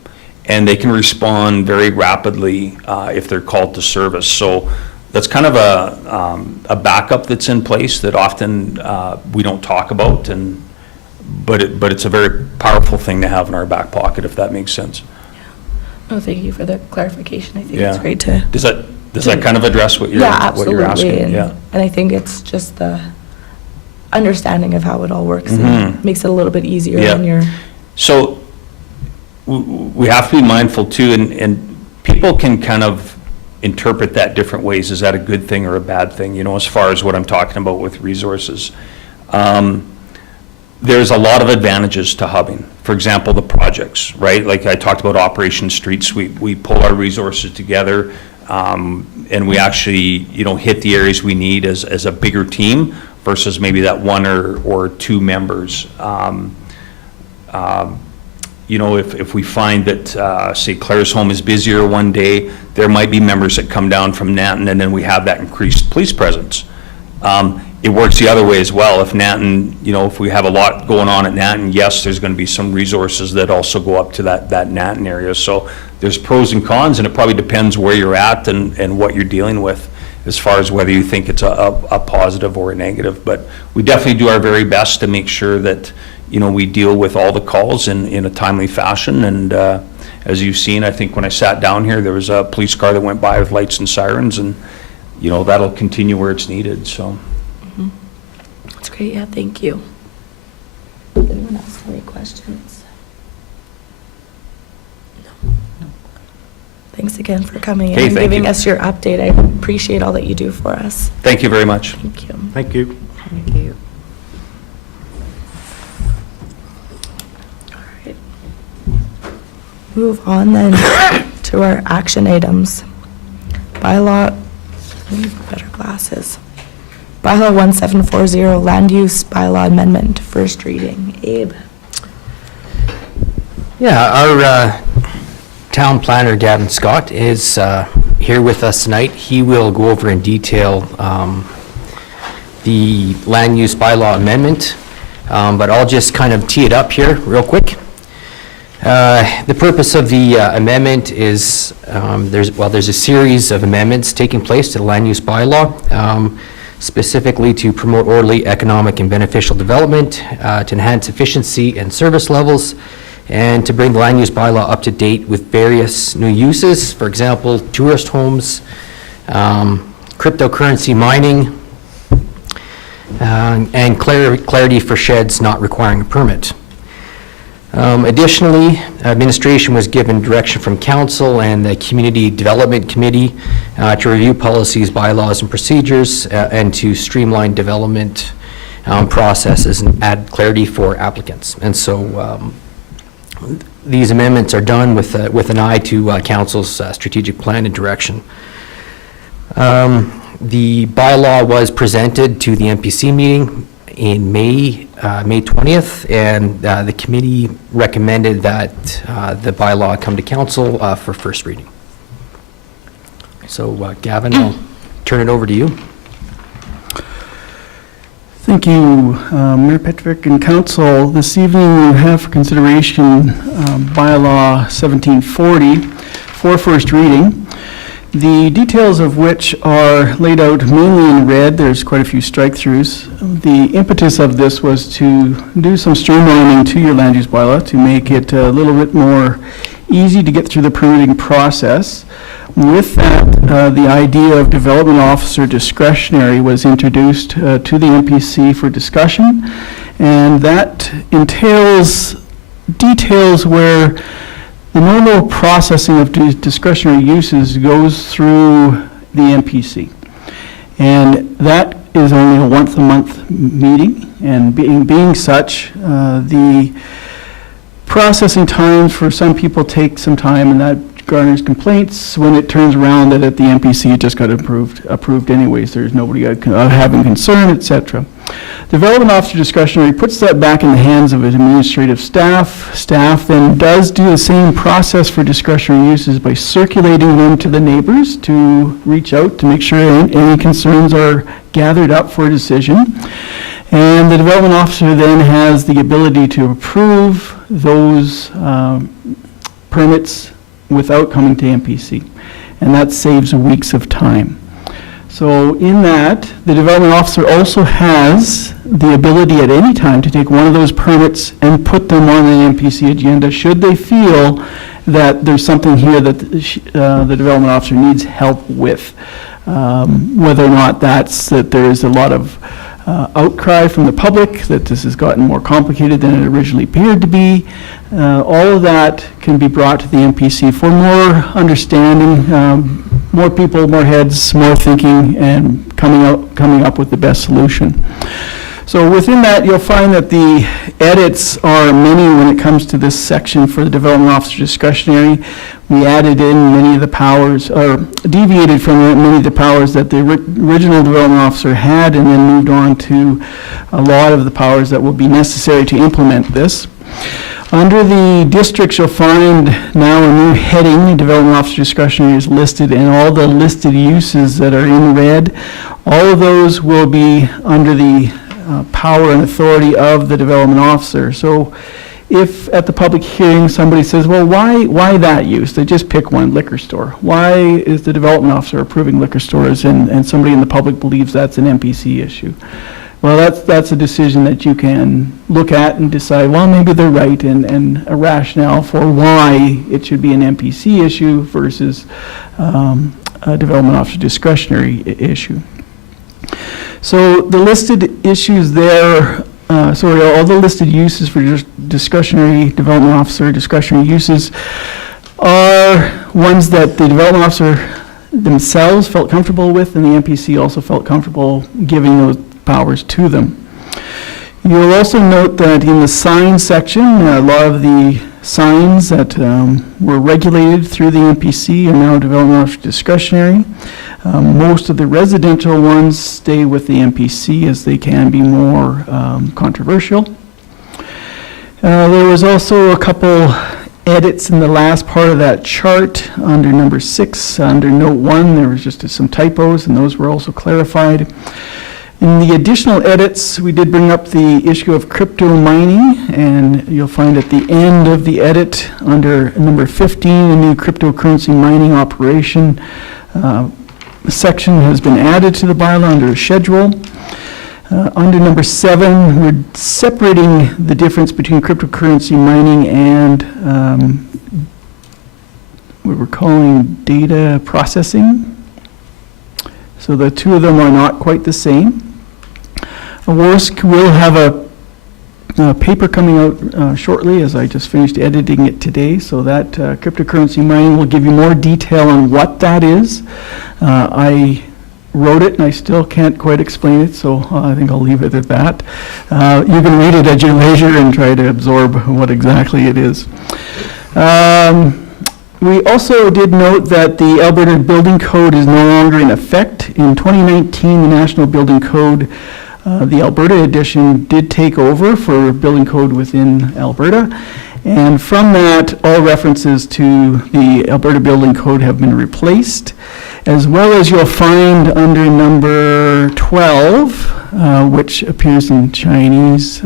And they can respond very rapidly if they're called to service. So that's kind of a backup that's in place that often we don't talk about, but it's a very powerful thing to have in our back pocket, if that makes sense. Oh, thank you for the clarification. I think Yeah. it's great to. Does that kind of address what you're Yeah, what you're asking? absolutely. Yeah. And I think it's just the understanding of how it all works and Mhm. makes it a little bit easier Yeah. when you're. So we have to be mindful too, and people can kind of interpret that different ways. Is that a good thing or a bad thing, as far as what I'm talking about with resources? There's a lot of advantages to hubbing. For example, the projects, right? Like I talked about Operation Street Sweep. We pull our resources together, and we actually, hit the areas we need as a bigger team versus maybe that one or two members. If we find that, say, Claresholm is busier one day, there might be members that come down from Nanton, and then we have that increased police presence. It works the other way as well. If Nanton, if we have a lot going on at Nanton, yes, there's going to be some resources that also go up to that Nanton area. So there's pros and cons, and it probably depends where you're at and what you're dealing with as far as whether you think it's a positive or a negative. But we definitely do our very best to make sure that, we deal with all the calls in a timely fashion. And as you've seen, I think when I sat down here, there was a police car that went by with lights and sirens, and, that'll continue where it's needed, so. That's great. Yeah, thank you. Did anyone else have any questions? No. Thanks again for coming in Hey, and thank giving you. us your update. I appreciate all that you do for us. Thank you very much. Thank you. Thank you. Thank you. All right. Move on then to our action items. Bylaw, I need better glasses. Bylaw 1740, land use bylaw amendment, first reading. Abe. Yeah, our town planner, Gavin Scott, is here with us tonight. He will go over in detail the land use bylaw amendment, but I'll just kind of tee it up here real quick. The purpose of the amendment is, there's a series of amendments taking place to the land use bylaw, specifically to promote orderly, economic, and beneficial development, to enhance efficiency and service levels, and to bring the land use bylaw up to date with various new uses, for example, tourist homes, cryptocurrency mining, and clarity for sheds not requiring a permit. Additionally, administration was given direction from council and the Community Development Committee to review policies, bylaws, and procedures, and to streamline development processes and add clarity for applicants. And so these amendments are done with an eye to council's strategic plan and direction. The bylaw was presented to the MPC meeting in May 20th, and the committee recommended that the bylaw come to council for first reading. So Gavin, I'll turn it over to you. Thank you, Mayor Petrick and Council. This evening we have for consideration bylaw 1740 for first reading, the details of which are laid out mainly in red. There's quite a few strike-throughs. The impetus of this was to do some streamlining to your land use bylaw to make it a little bit more easy to get through the permitting process. With that, the idea of development officer discretionary was introduced to the MPC for discussion, and that entails details where the normal processing of discretionary uses goes through the MPC. And that is only a once-a-month meeting, and being such, the processing times for some people take some time, and that garners complaints, when it turns around that at the MPC, it just got approved anyways. There's nobody having concern, et cetera. Development officer discretionary puts that back in the hands of administrative staff. Staff then does do the same process for discretionary uses by circulating them to the neighbors to reach out to make sure any concerns are gathered up for a decision. And the development officer then has the ability to approve those permits without coming to MPC. And that saves weeks of time. So in that, the development officer also has the ability at any time to take one of those permits and put them on the MPC agenda should they feel that there's something here that the development officer needs help with. Whether or not that's that there is a lot of outcry from the public, that this has gotten more complicated than it originally appeared to be. All of that can be brought to the MPC for more understanding, more people, more heads, more thinking, and coming up with the best solution. So within that, you'll find that the edits are many when it comes to this section for the development officer discretionary. We added in many of the powers, or deviated from many of the powers that the original development officer had, and then moved on to a lot of the powers that will be necessary to implement this. Under the districts, you'll find now a new heading, development officer discretionary is listed, and all the listed uses that are in red, all of those will be under the power and authority of the development officer. So if at the public hearing somebody says, well, why that use? They just pick one, liquor store. Why is the development officer approving liquor stores and somebody in the public believes that's an MPC issue? Well, that's a decision that you can look at and decide, well, maybe they're right, and a rationale for why it should be an MPC issue versus a development officer discretionary issue. So the listed issues there, all the listed uses for discretionary development officer discretionary uses are ones that the development officer themselves felt comfortable with, and the MPC also felt comfortable giving those powers to them. You'll also note that in the sign section, a lot of the signs that were regulated through the MPC are now development officer discretionary. Most of the residential ones stay with the MPC as they can be more controversial. There was also a couple edits in the last part of that chart under number 6. Under note 1, there was just some typos, and those were also clarified. In the additional edits, we did bring up the issue of crypto mining, and you'll find at the end of the edit under number 15, a new cryptocurrency mining operation section has been added to the bylaw under a schedule. Under number 7, we're separating the difference between cryptocurrency mining and what we're calling data processing. So the two of them are not quite the same. WORSC will have a paper coming out shortly, as I just finished editing it today, so that cryptocurrency mining will give you more detail on what that is. I wrote it and I still can't quite explain it, so I think I'll leave it at that. You can read it at your leisure and try to absorb what exactly it is. We also did note that the Alberta Building Code is no longer in effect. In 2019, the National Building Code, the Alberta edition, did take over for building code within Alberta. And from that, all references to the Alberta Building Code have been replaced, as well as you'll find under number 12, which appears in Chinese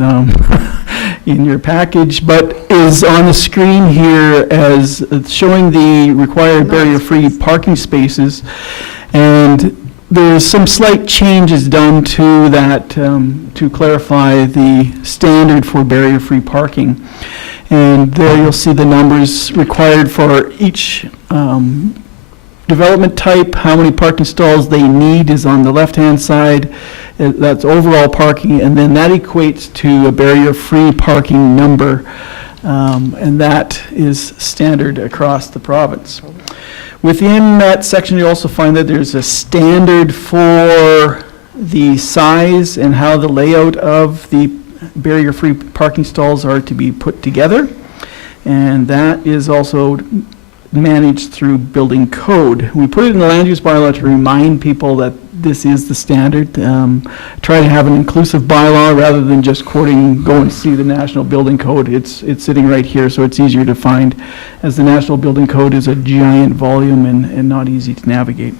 in your package, but is on the screen here as showing the required barrier-free parking spaces. And there's some slight changes done to that to clarify the standard for barrier-free parking. And there you'll see the numbers required for each development type. How many parking stalls they need is on the left-hand side. That's overall parking, and then that equates to a barrier-free parking number, and that is standard across the province. Within that section, you also find that there's a standard for the size and how the layout of the barrier-free parking stalls are to be put together, and that is also managed through building code. We put it in the land use bylaw to remind people that this is the standard. Try to have an inclusive bylaw rather than just quoting, go and see the National Building Code. It's sitting right here, so it's easier to find, as the National Building Code is a giant volume and not easy to navigate.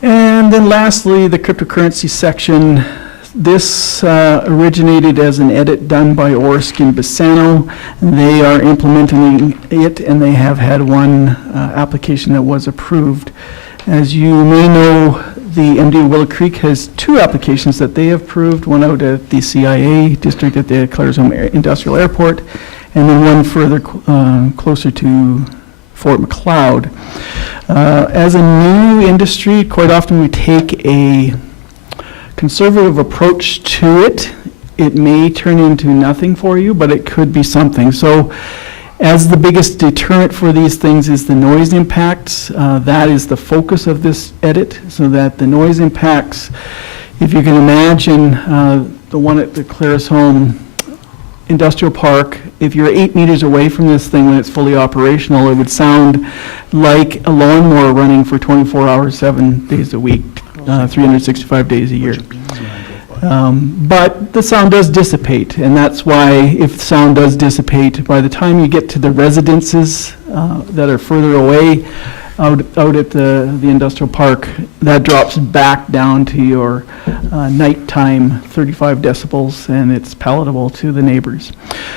And then lastly, the cryptocurrency section. This originated as an edit done by Orsk and Bassano. They are implementing it, and they have had one application that was approved. As you may know, the MD of Willow Creek has 2 applications that they have approved, one out at the CIA district at the Claresholm Industrial Airport, and then one further closer to Fort McLeod. As a new industry, quite often we take a conservative approach to it. It may turn into nothing for you, but it could be something. So as the biggest deterrent for these things is the noise impacts, that is the focus of this edit, so that the noise impacts, if you can imagine the one at the Claresholm Industrial Park, if you're 8 meters away from this thing when it's fully operational, it would sound like a lawnmower running for 24 hours, 7 days a week, 365 days a year. But the sound does dissipate, and that's why if sound does dissipate, by the time you get to the residences that are further away out at the industrial park, that drops back down to your nighttime 35 decibels, and it's palatable to the neighbors.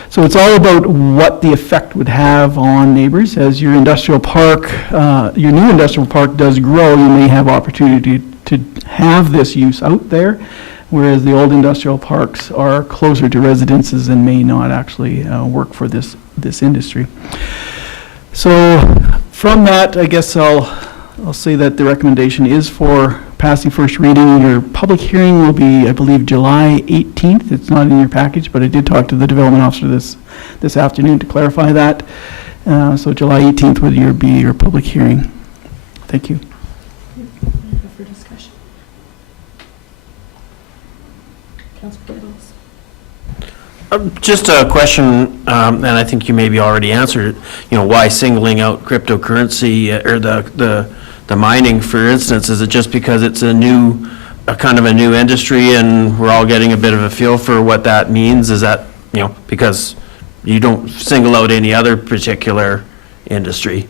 So it's all about what the effect would have on neighbors. As your industrial park, your new industrial park does grow, you may have opportunity to have this use out there, whereas the old industrial parks are closer to residences and may not actually work for this industry. So from that, I guess I'll say that the recommendation is for passing first reading. Your public hearing will be, I believe, July 18th. It's not in your package, but I did talk to the development officer this afternoon to clarify that. So July 18th would be your public hearing. Thank you. For discussion. Councilor Biddles. Just a question, and I think you maybe already answered it, why singling out cryptocurrency or the mining, for instance? Is it just because it's a kind of a new industry and we're all getting a bit of a feel for what that means? Is that, because you don't single out any other particular industry?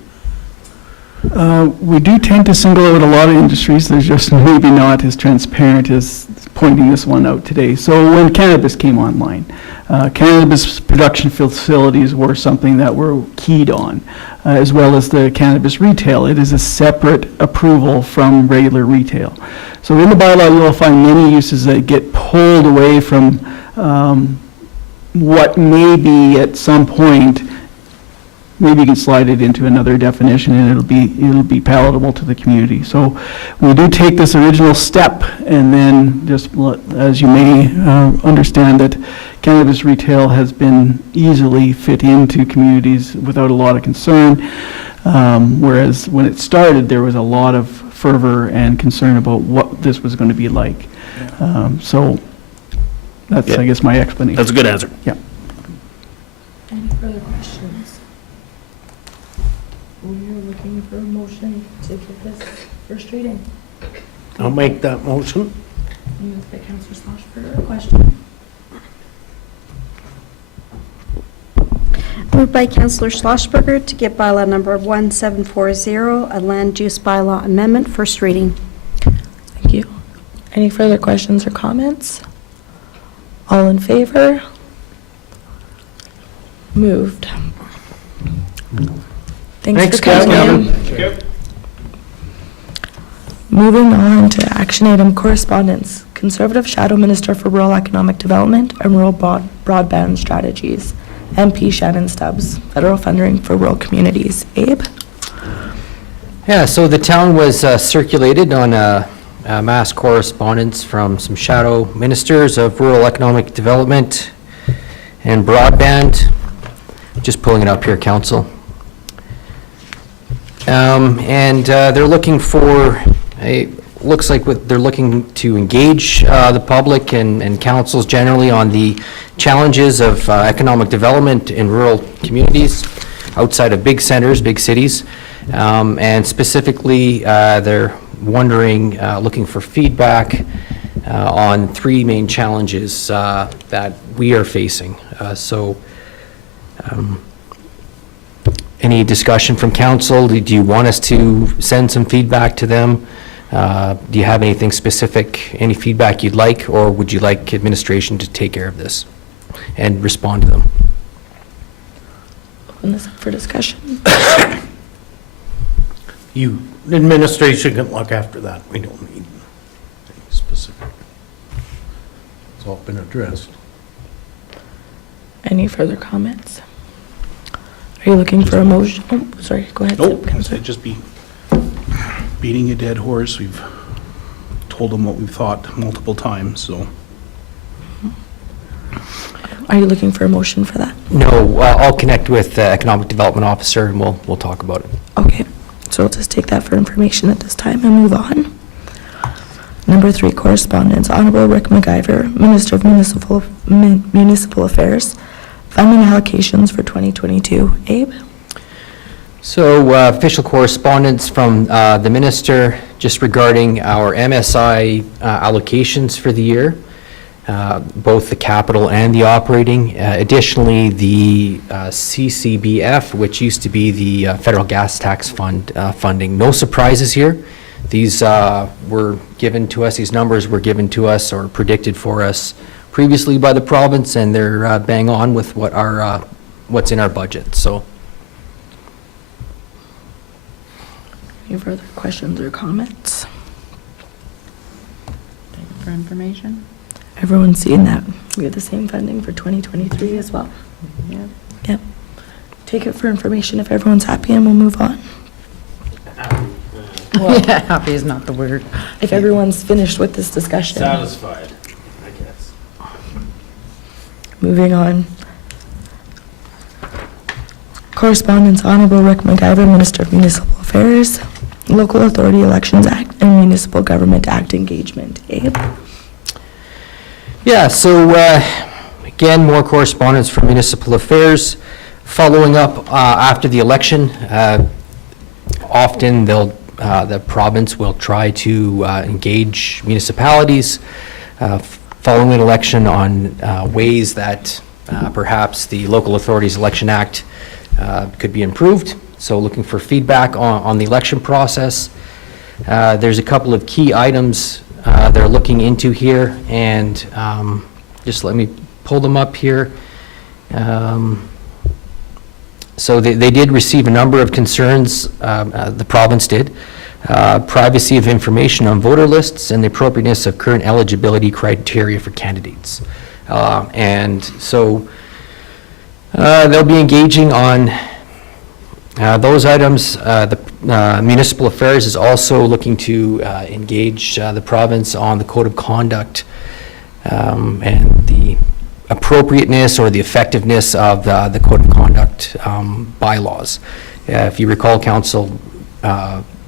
We do tend to single out a lot of industries. There's just maybe not as transparent as pointing this one out today. So when cannabis came online, cannabis production facilities were something that were keyed on, as well as the cannabis retail. It is a separate approval from regular retail. So in the bylaw, you'll find many uses that get pulled away from what may be at some point. Maybe you can slide it into another definition and it'll be palatable to the community. So we do take this original step, and then just as you may understand that cannabis retail has been easily fit into communities without a lot of concern, whereas when it started there was a lot of fervor and concern about what this was going to be like. So that's, I guess, my explanation. That's a good answer. Yeah. Any further questions? We are looking for a motion to give this first reading. I'll make that motion. Moved by Councillor Schlossberger. Question? Moved by Councillor Schlossberger to give bylaw number 1740, a land use bylaw amendment, first reading. Thank you. Any further questions or comments? All in favor? Moved. Thanks for coming in. Moving on to action item correspondence. Conservative Shadow Minister for Rural Economic Development and Rural Broadband Strategies, MP Shannon Stubbs, federal funding for rural communities. Abe? Yeah, so the town was circulated on a mass correspondence from some shadow ministers of rural economic development and broadband. Just pulling it up here, council. And they're looking for, looks like they're looking to engage the public and councils generally on the challenges of economic development in rural communities. outside of big centers, big cities. And specifically, they're wondering, looking for feedback on three main challenges that we are facing. Any discussion from council? Do you want us to send some feedback to them? Do you have anything specific, any feedback you'd like, or would you like administration to take care of this and respond to them? Open this up for discussion. You, administration can look after that. We don't need anything specific. It's all been addressed. Any further comments? Are you looking for a motion? Oh, sorry, go ahead. Nope, Councillor. it'd just be beating a dead horse. We've told them what we've thought multiple times, so. Are you looking for a motion for that? No, I'll connect with the Economic Development Officer and we'll talk about it. Okay, so we'll just take that for information at this time and move on. Number 3, correspondence. Honorable Rick McIver, Minister of Municipal Affairs, funding allocations for 2022. Abe? So official correspondence from the minister just regarding our MSI allocations for the year, both the capital and the operating. Additionally, the CCBF, which used to be the Federal Gas Tax Fund funding. No surprises here. These were given to us, these numbers were given to us or predicted for us previously by the province, and they're bang on with what our what's in our budget. So. Any further questions or comments? For information? Everyone's seen that. We have the same funding for 2023 as well. Yeah. Yep. Take it for information if everyone's happy, and we'll move on. Yeah, happy is not the word. If everyone's finished with this discussion. Satisfied, I guess. Moving on. Correspondence. Honorable Rick McIver, Minister of Municipal Affairs, Local Authority Elections Act, and Municipal Government Act engagement. Abe? Yeah, so again, more correspondence from Municipal Affairs. Following up after the election, often the province will try to engage municipalities following an election on ways that perhaps the Local Authorities Election Act could be improved. So looking for feedback on the election process. There's a couple of key items they're looking into here, and just let me pull them up here. So they did receive a number of concerns, the province did. Privacy of information on voter lists and the appropriateness of current eligibility criteria for candidates. And so they'll be engaging on those items. The Municipal Affairs is also looking to engage the province on the code of conduct and the appropriateness or the effectiveness of the code of conduct bylaws. If you recall, Council,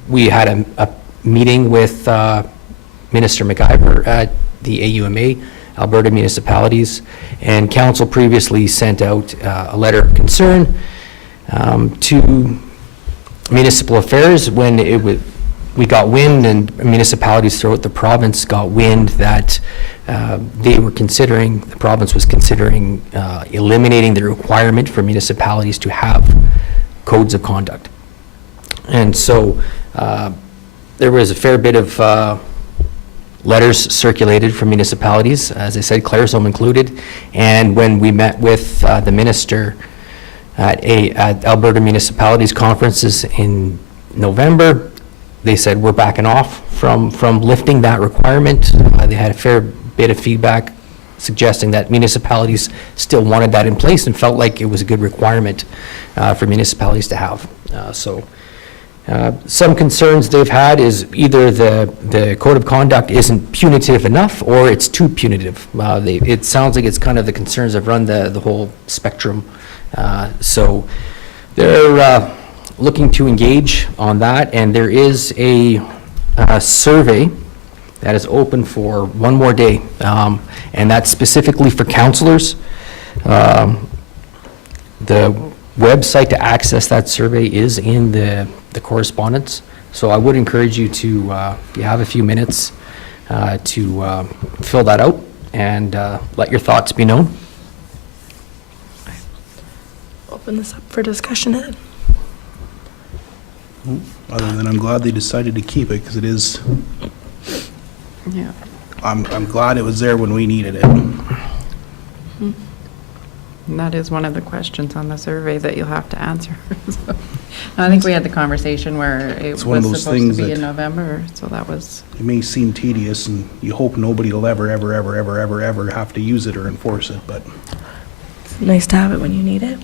we had a meeting with Minister McIver at the AUMA, Alberta Municipalities, and Council previously sent out a letter of concern to Municipal Affairs when we got wind, and municipalities throughout the province got wind that the province was considering eliminating the requirement for municipalities to have codes of conduct. And so there was a fair bit of letters circulated from municipalities, as I said, Claresholm included, and when we met with the minister at Alberta Municipalities conferences in November, they said we're backing off from lifting that requirement. They had a fair bit of feedback suggesting that municipalities still wanted that in place and felt like it was a good requirement for municipalities to have. Some concerns they've had is either the code of conduct isn't punitive enough or it's too punitive. It sounds like it's kind of the concerns that run the whole spectrum. So they're looking to engage on that, and there is a survey that is open for one more day, and that's specifically for councilors. The website to access that survey is in the correspondence. So I would encourage you to, if you have a few minutes, to fill that out and let your thoughts be known. Open this up for discussion, Ed. Other than I'm glad they decided to keep it, because it is, Yeah. I'm glad it was there when we needed it. And that is one of the questions on the survey that you'll have to answer. So, I think we had the conversation where it was It's one of those supposed to things be that- in November, so that was, It may seem tedious, and you hope nobody will ever have to use it or enforce it, but It's nice to have it when you need it.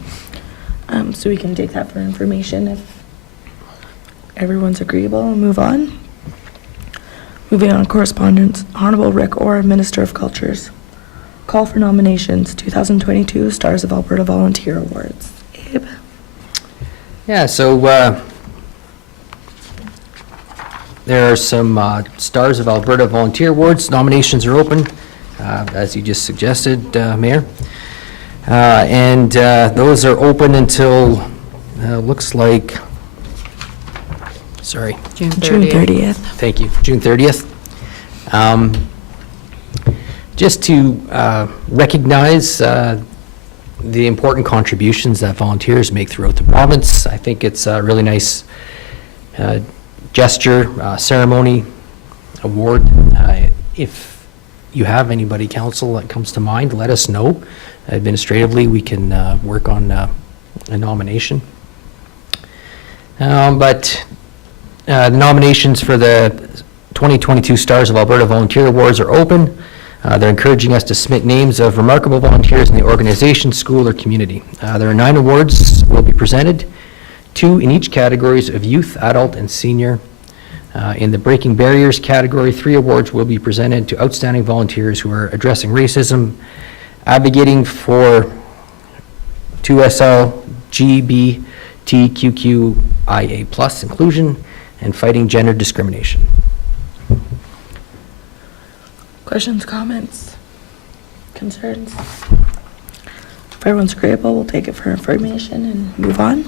So we can take that for information if everyone's agreeable and move on. Moving on, correspondence. Honorable Rick Orr, Minister of Cultures. Call for nominations, 2022 Stars of Alberta Volunteer Awards. Abe? Yeah, so there are some Stars of Alberta Volunteer Awards. Nominations are open, as you just suggested, Mayor. And those are open until, looks like, sorry, June June 30th. 30th. thank you, June 30th. Just to recognize the important contributions that volunteers make throughout the province. I think it's a really nice gesture, ceremony, award. If you have anybody, council, that comes to mind, let us know. Administratively, we can work on a nomination. But the nominations for the 2022 Stars of Alberta Volunteer Awards are open. They're encouraging us to submit names of remarkable volunteers in the organization, school, or community. There are 9 awards will be presented, 2 in each categories of youth, adult, and senior. In the Breaking Barriers category, 3 awards will be presented to outstanding volunteers who are addressing racism, advocating for 2SL, LGBTQIA+ inclusion, and fighting gender discrimination. Questions, comments, concerns? If everyone's agreeable, we'll take it for information and move on.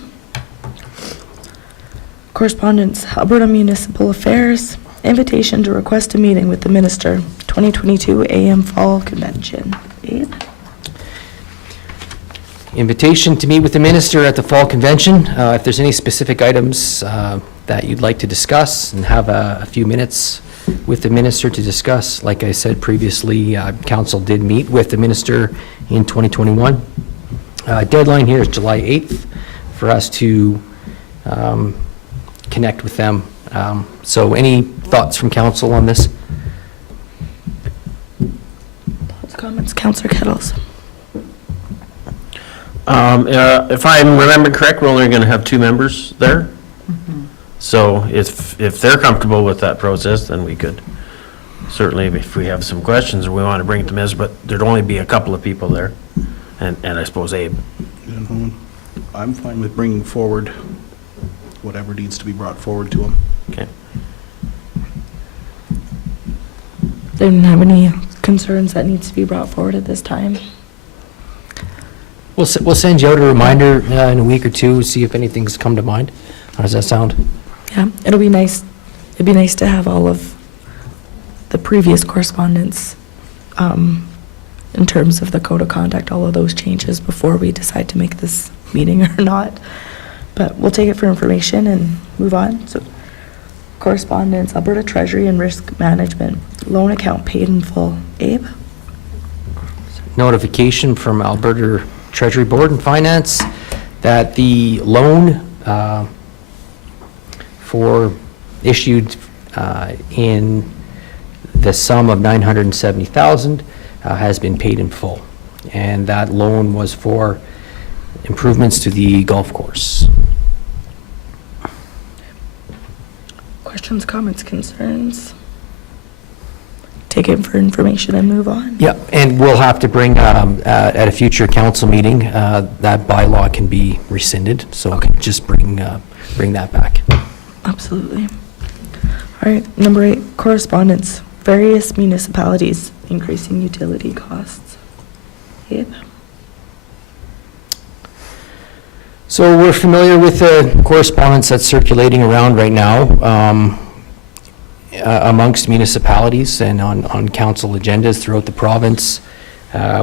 Correspondence, Alberta Municipal Affairs, invitation to request a meeting with the Minister, 2022 AM Fall Convention. Abe? Invitation to meet with the minister at the Fall Convention. If there's any specific items that you'd like to discuss and have a few minutes with the minister to discuss, like I said previously, council did meet with the minister in 2021. Deadline here is July 8th for us to connect with them. So any thoughts from council on this? Thoughts, comments, Councillor Kettles? If I'm remembering correct, we're only going to have 2 members there. So if they're comfortable with that process, then we could, certainly if we have some questions or we want to bring it to minister, but there'd only be a couple of people there. And I suppose Abe. I'm fine with bringing forward whatever needs to be brought forward to them. Okay. They didn't have any concerns that needs to be brought forward at this time. We'll send you out a reminder in a week or 2, see if anything's come to mind. How does that sound? Yeah, it'll be nice. It'd be nice to have all of the previous correspondence in terms of the code of conduct, all of those changes before we decide to make this meeting or not. But we'll take it for information and move on. So, correspondence, Alberta Treasury and Risk Management, loan account paid in full. Abe? Notification from Alberta Treasury Board and Finance that the loan for issued in the sum of $970,000 has been paid in full. And that loan was for improvements to the golf course. Questions, comments, concerns? Take it for information and move on. Yeah, and we'll have to bring, at a future council meeting, that bylaw can be rescinded, so just bring that back. Absolutely. All right, number 8, correspondence. Various municipalities increasing utility costs. Abe? So we're familiar with the correspondence that's circulating around right now amongst municipalities and on council agendas throughout the province.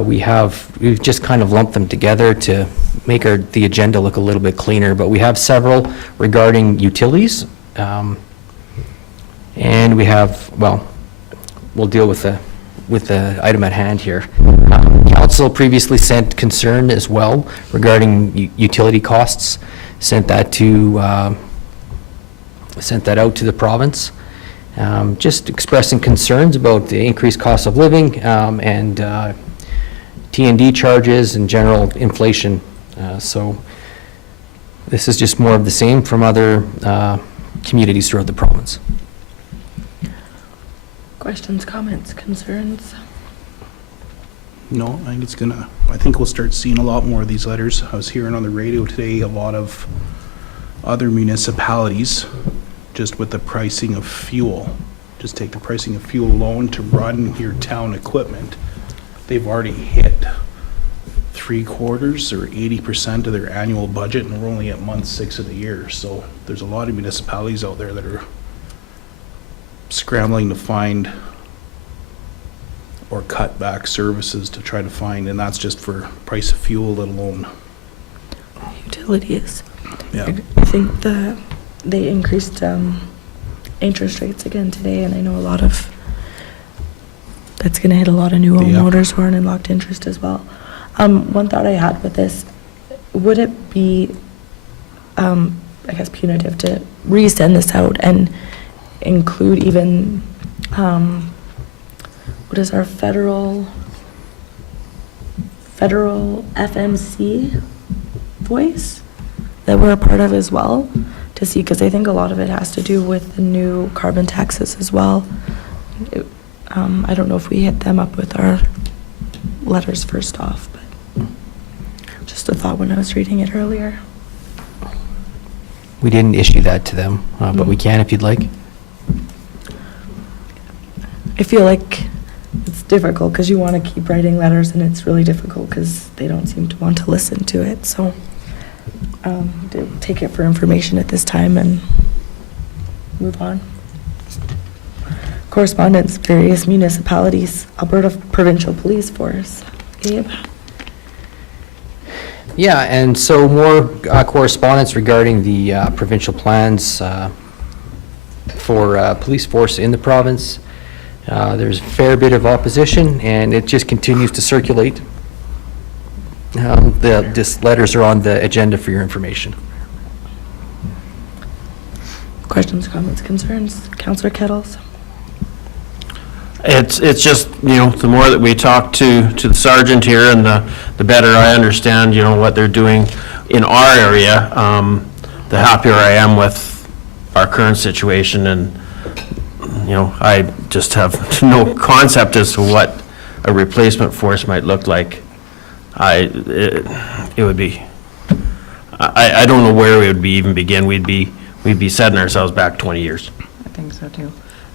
We've just kind of lumped them together to make the agenda look a little bit cleaner, but we have several regarding utilities. And we have, well, we'll deal with the item at hand here. Council previously sent concern as well regarding utility costs, sent that out to the province, just expressing concerns about the increased cost of living and T&D charges and general inflation. So this is just more of the same from other communities throughout the province. Questions, comments, concerns? No, I think we'll start seeing a lot more of these letters. I was hearing on the radio today a lot of other municipalities, just with the pricing of fuel, just take the pricing of fuel alone to run your town equipment. They've already hit 3/4 or 80% of their annual budget, and we're only at month 6 of the year. So there's a lot of municipalities out there that are scrambling to find or cut back services to try to find, and that's just for price of fuel, let alone. Utilities. Yeah. I think they increased interest rates again today, and I know that's going to hit a lot of new homeowners who aren't in locked interest as well. One thought I had with this, would it be, I guess, punitive to resend this out and include even, what is our federal FMC voice that we're a part of as well, to see, because I think a lot of it has to do with the new carbon taxes as well. I don't know if we hit them up with our letters first off, but just a thought when I was reading it earlier. We didn't issue that to them, but we can if you'd like. I feel like it's difficult because you want to keep writing letters, and it's really difficult because they don't seem to want to listen to it. So take it for information at this time and move on. Correspondence, various municipalities, Alberta Provincial Police Force. Gabe? Yeah, and so more correspondence regarding the provincial plans for police force in the province. There's a fair bit of opposition, and it just continues to circulate. These letters are on the agenda for your information. Questions, comments, concerns? Councillor Kettles? It's just, the more that we talk to the sergeant here, and the better I understand, what they're doing in our area, the happier I am with our current situation. And, I just have no concept as to what a replacement force might look like. It would be, I don't know where we would even begin. We'd be setting ourselves back 20 years. I think so too.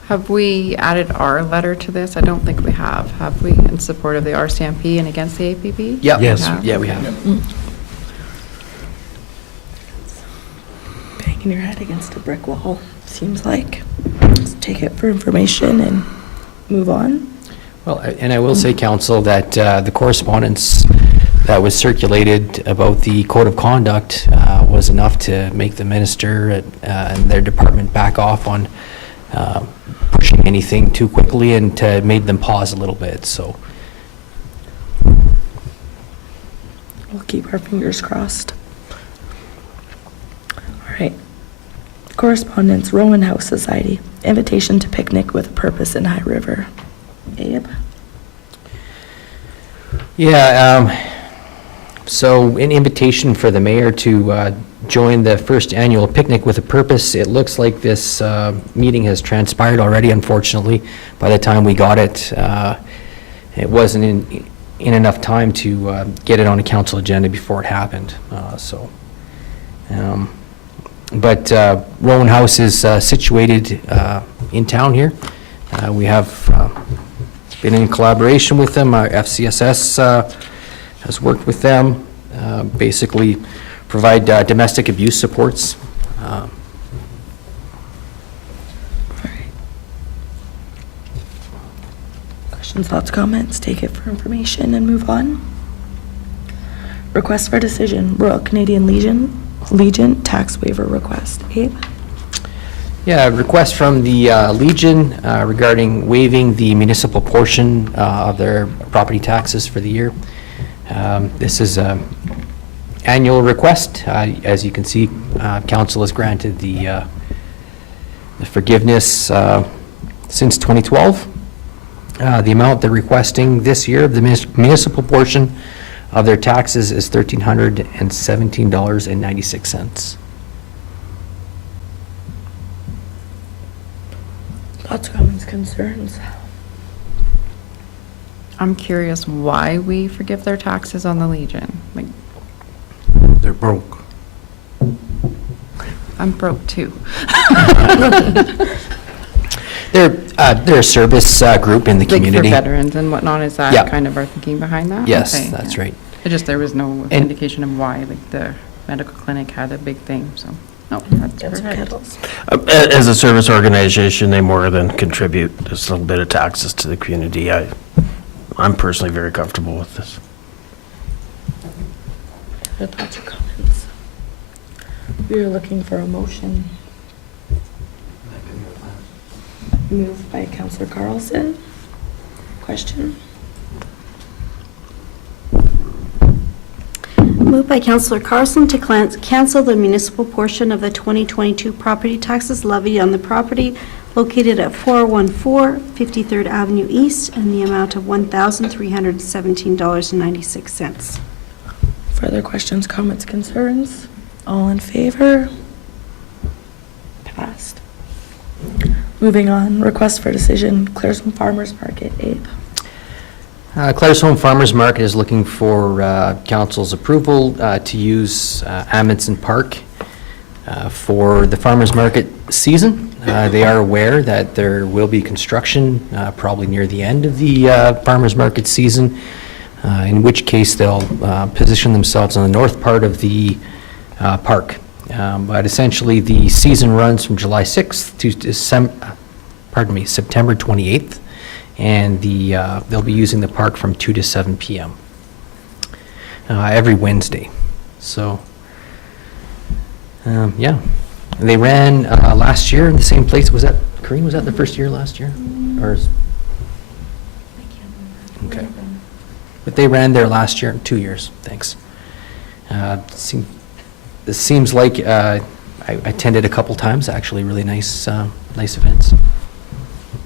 Have we added our letter to this? I don't think we have. Have we, in support of the RCMP and against the APP? Yeah. Yes. Yeah, we have. Banging your head against a brick wall, seems like. Just take it for information and move on. Well, and I will say, Council, that the correspondence that was circulated about the code of conduct was enough to make the minister and their department back off on pushing anything too quickly, and made them pause a little bit, so. We'll keep our fingers crossed. All right. Correspondence, Rowan House Society, invitation to picnic with a purpose in High River. Abe? Yeah, so an invitation for the mayor to join the first annual picnic with a purpose. It looks like this meeting has transpired already, unfortunately. By the time we got it, it wasn't in enough time to get it on a council agenda before it happened. But Rowan House is situated in town here. We have been in collaboration with them. Our FCSS has worked with them, basically provide domestic abuse supports. Questions, thoughts, comments? Take it for information and move on. Request for decision, Royal Canadian Legion tax waiver request. Abe? Yeah, a request from the Legion regarding waiving the municipal portion of their property taxes for the year. This is an annual request. As you can see, council has granted the forgiveness since 2012. The amount they're requesting this year, the municipal portion of their taxes is $1,317.96. Thoughts, comments, concerns? I'm curious why we forgive their taxes on the Legion. Like, They're broke. I'm broke too. They're a service group in the Like for community. veterans and whatnot, is Yeah. that kind of our thinking behind that? Yes, Okay, that's yeah. right. It just, there was no And- indication of why, like the medical clinic had a big thing, so, no, that's Councillor perfect. Kettles? As a service organization, they more than contribute just a little bit of taxes to the community. I'm personally very comfortable with this. Other thoughts or comments? We are looking for a motion. Moved by Councillor Carlson. Question? Moved by Councillor Carlson to cancel the municipal portion of the 2022 property taxes levied on the property located at 414 53rd Avenue East in the amount of $1,317.96. Further questions, comments, concerns? All in favor? Passed. Moving on, request for decision, Claresholm Farmers Market. Abe? Claresholm Farmers Market is looking for council's approval to use Amundsen Park for the farmers market season. They are aware that there will be construction probably near the end of the farmers market season, in which case they'll position themselves on the north part of the park. But essentially, the season runs from July 6th to September 28th, and they'll be using the park from 2 to 7 p.m. Every Wednesday. So, yeah. They ran last year in the same place. Was that, Corinne, was that the first year last year? Or okay. But they ran there last year, 2 years. Thanks. It seems like I attended a couple times, actually, really nice events.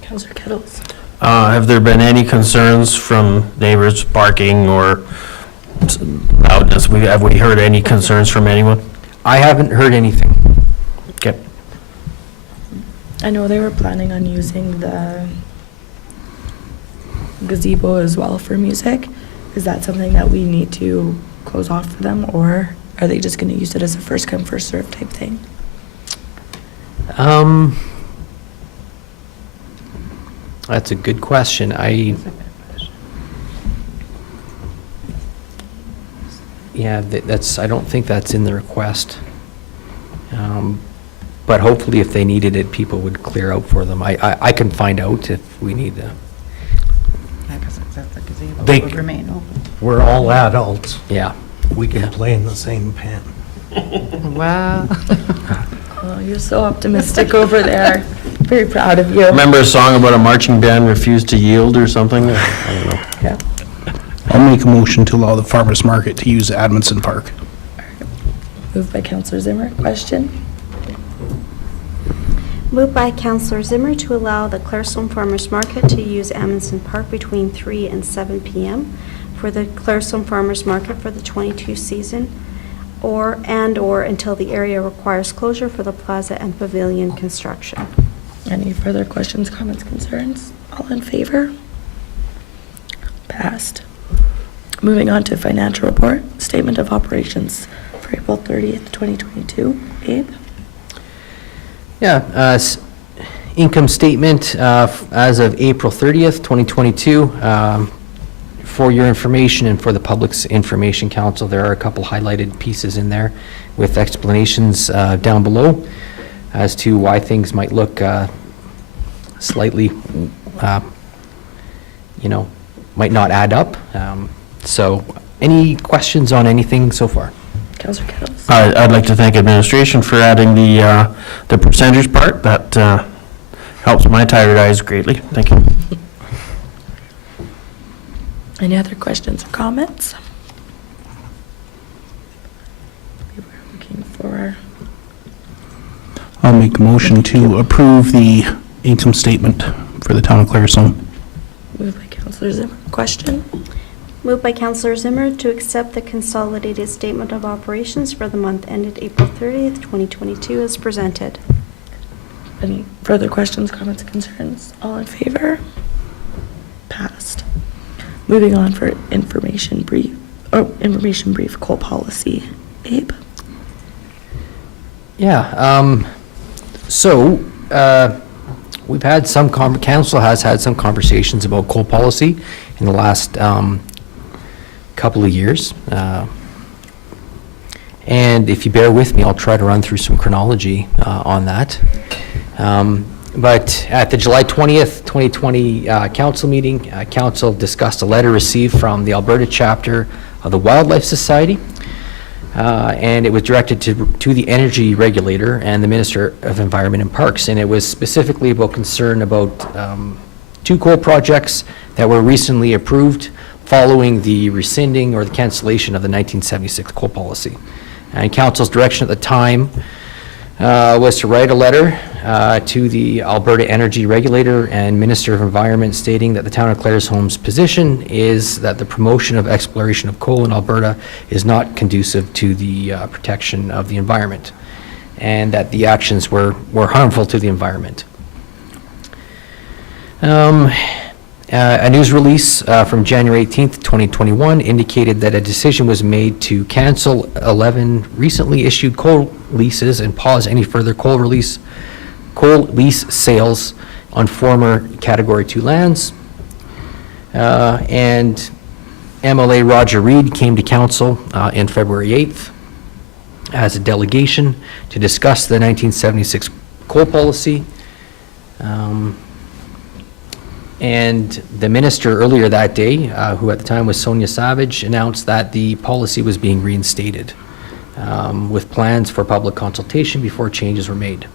Councillor Kettles? Have there been any concerns from neighbors barking or loudness? Have we heard any concerns from anyone? I haven't heard anything. Okay. I know they were planning on using the gazebo as well for music. Is that something that we need to close off for them, or are they just going to use it as a first come, first served type thing? That's a good question. Yeah, that's, I don't think that's in the request. But hopefully if they needed it, people would clear out for them. I can find out if we need to. I guess except the gazebo They would c- remain open. We're all adults. Yeah. We can play in the same pen. Wow. Oh, you're so optimistic over there. Very proud of you. Remember a song about a marching band refused to yield or something? I don't know. Yeah. I'll make a motion to allow the farmers market to use Amundsen Park. Moved by Councillor Zimmer. Question? Moved by Councillor Zimmer to allow the Claresholm Farmers Market to use Amundsen Park between 3 and 7 p.m. for the Claresholm Farmers Market for the 22 season, or until the area requires closure for the plaza and pavilion construction. Any further questions, comments, concerns? All in favor? Passed. Moving on to financial report, statement of operations for April 30th, 2022. Abe? Yeah, income statement as of April 30th, 2022. For your information and for the public's information, council, there are a couple highlighted pieces in there with explanations down below as to why things might look slightly, might not add up. So any questions on anything so far? Councillor Kettles? I'd like to thank administration for adding the percentage part. That helps my tired eyes greatly. Thank you. Any other questions or comments? We were looking for, I'll make a motion to approve the income statement for the town of Claresholm. moved by Councillor Zimmer. Question? Moved by Councillor Zimmer to accept the consolidated statement of operations for the month ended April 30th, 2022 as presented. Any further questions, comments, concerns? All in favor? Passed. Moving on for information brief, coal policy. Abe? Yeah, so, we've had some, council has had some conversations about coal policy in the last couple of years. And if you bear with me, I'll try to run through some chronology on that. But at the July 20th, 2020 council meeting, council discussed a letter received from the Alberta chapter of the Wildlife Society. And it was directed to the energy regulator and the Minister of Environment and Parks. And it was specifically about concern about two coal projects that were recently approved following the rescinding or the cancellation of the 1976 coal policy. And council's direction at the time was to write a letter to the Alberta Energy Regulator and Minister of Environment stating that the town of Claresholm's position is that the promotion of exploration of coal in Alberta is not conducive to the protection of the environment, and that the actions were harmful to the environment. A news release from January 18th, 2021 indicated that a decision was made to cancel 11 recently issued coal leases and pause any further coal lease sales on former Category 2 lands. And MLA Roger Reed came to council in February 8th as a delegation to discuss the 1976 coal policy. And the minister earlier that day, who at the time was Sonia Savage, announced that the policy was being reinstated with plans for public consultation before changes were made.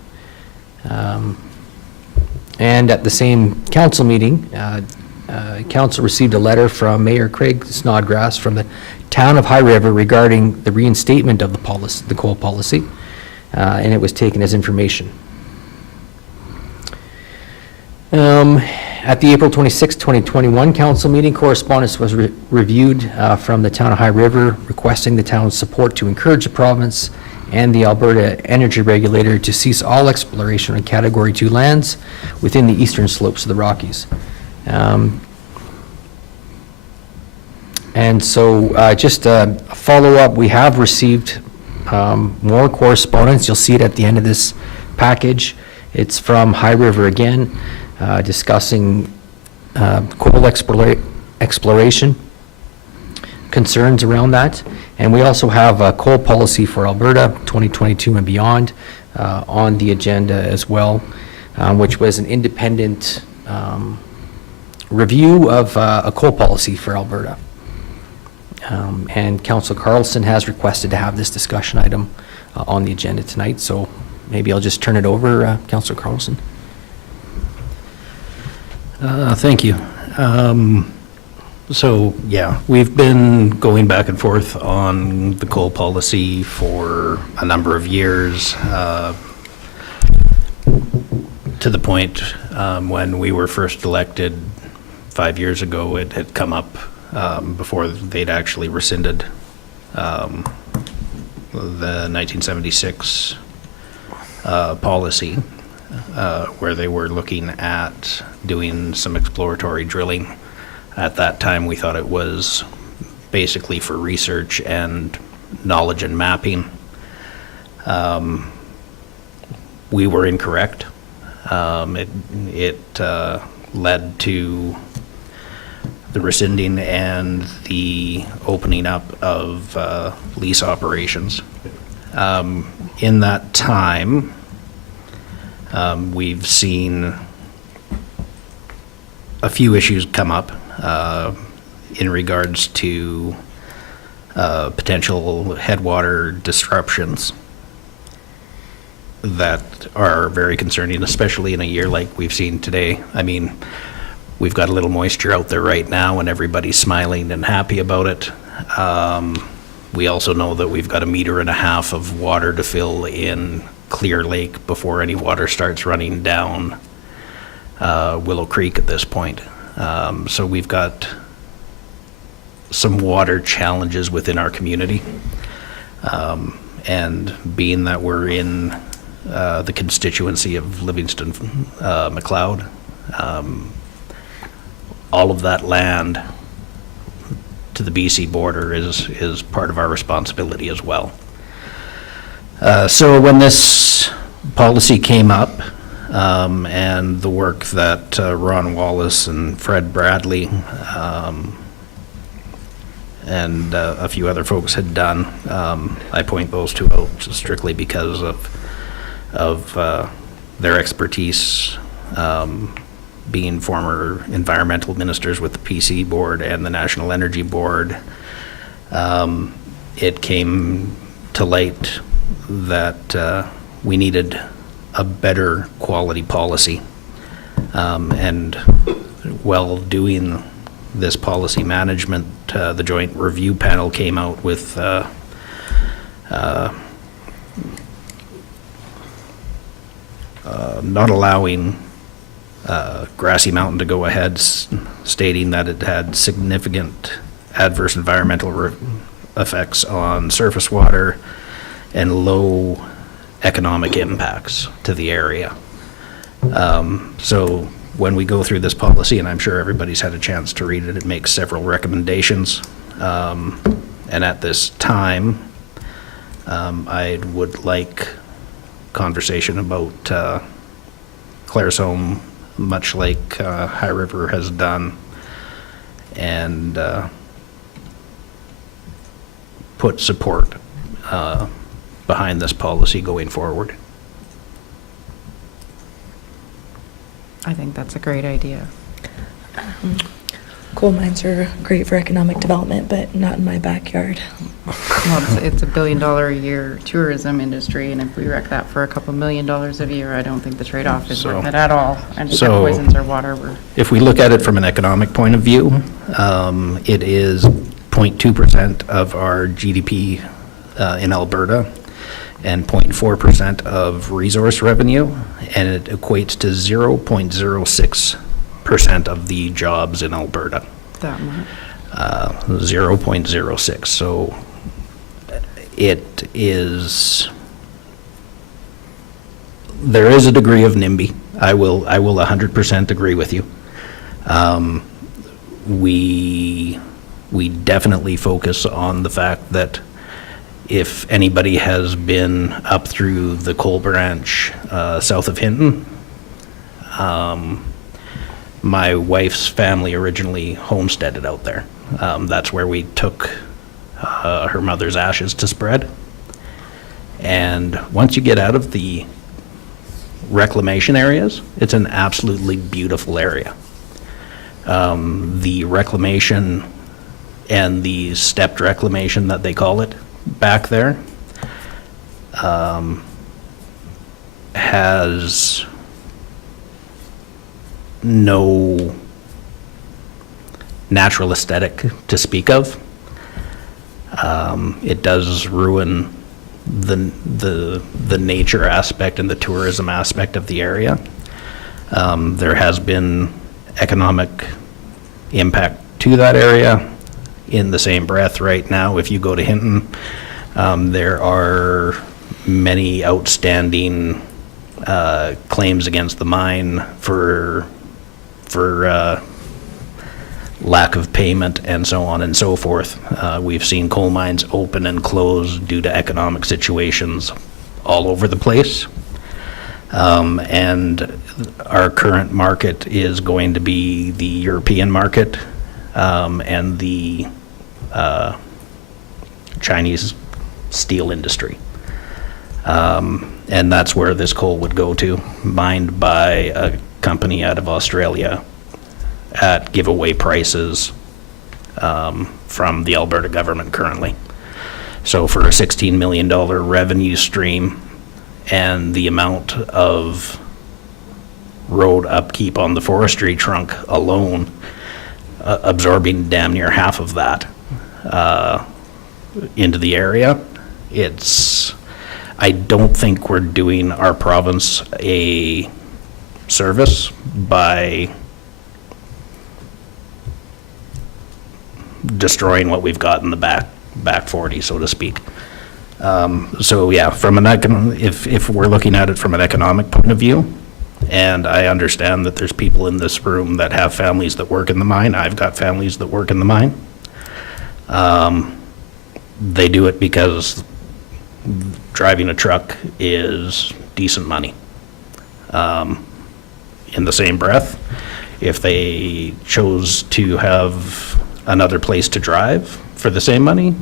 And at the same council meeting, council received a letter from Mayor Craig Snodgrass from the town of High River regarding the reinstatement of the coal policy, and it was taken as information. At the April 26, 2021 council meeting, correspondence was reviewed from the town of High River requesting the town's support to encourage the province and the Alberta Energy Regulator to cease all exploration on Category 2 lands within the eastern slopes of the Rockies. And so just a follow-up, we have received more correspondence. You'll see it at the end of this package. It's from High River again, discussing coal exploration concerns around that. And we also have a coal policy for Alberta 2022 and beyond on the agenda as well, which was an independent review of a coal policy for Alberta. And Councillor Carlson has requested to have this discussion item on the agenda tonight, so maybe I'll just turn it over, Councillor Carlson. Thank you. So, yeah, we've been going back and forth on the coal policy for a number of years, to the point when we were first elected 5 years ago, it had come up before they'd actually rescinded the 1976 policy, where they were looking at doing some exploratory drilling. At that time, we thought it was basically for research and knowledge and mapping. We were incorrect. It led to the rescinding and the opening up of lease operations. In that time, we've seen a few issues come up in regards to potential headwater disruptions that are very concerning, especially in a year like we've seen today. I mean, we've got a little moisture out there right now and everybody's smiling and happy about it. We also know that we've got 1.5 meters of water to fill in Clear Lake before any water starts running down Willow Creek at this point. So we've got some water challenges within our community. And being that we're in the constituency of Livingston McLeod, all of that land to the BC border is part of our responsibility as well. So when this policy came up, and the work that Ron Wallace and Fred Bradley and a few other folks had done, I point those two out strictly because of their expertise, being former environmental ministers with the PC board and the National Energy Board. It came to light that we needed a better quality policy. And while doing this policy management, the Joint Review Panel came out with not allowing Grassy Mountain to go ahead, stating that it had significant adverse environmental effects on surface water and low economic impacts to the area. So when we go through this policy, and I'm sure everybody's had a chance to read it, it makes several recommendations. And at this time, I would like conversation about Claresholm, much like High River has done, and put support behind this policy going forward. I think that's a great idea. Coal mines are great for economic development, but not in my backyard. Well, it's a $1 billion a year tourism industry, and if we wreck that for a couple $1 million a year, I don't think the trade-off is worth it at all. And if it poisons our water, If we look at it from an economic point of view, it is 0.2% of our GDP in Alberta and 0.4% of resource revenue, and it equates to 0.06% of the jobs in Alberta. that much. 0.06. So it is, there is a degree of NIMBY. I will 100% agree with you. We definitely focus on the fact that if anybody has been up through the Coal Branch south of Hinton, my wife's family originally homesteaded out there. That's where we took her mother's ashes to spread. And once you get out of the reclamation areas, it's an absolutely beautiful area. The reclamation and the stepped reclamation that they call it back there has no natural aesthetic to speak of. It does ruin the nature aspect and the tourism aspect of the area. There has been economic impact to that area. In the same breath, right now, if you go to Hinton, there are many outstanding claims against the mine for lack of payment and so on and so forth. We've seen coal mines open and close due to economic situations all over the place. And our current market is going to be the European market, and the Chinese steel industry. And that's where this coal would go to, mined by a company out of Australia at giveaway prices from the Alberta government currently. So for a $16 million revenue stream and the amount of road upkeep on the forestry trunk alone, absorbing damn near half of that into the area, I don't think we're doing our province a service by destroying what we've got in the back 40, so to speak. So yeah, if we're looking at it from an economic point of view, and I understand that there's people in this room that have families that work in the mine. I've got families that work in the mine. They do it because driving a truck is decent money. In the same breath, if they chose to have another place to drive for the same money,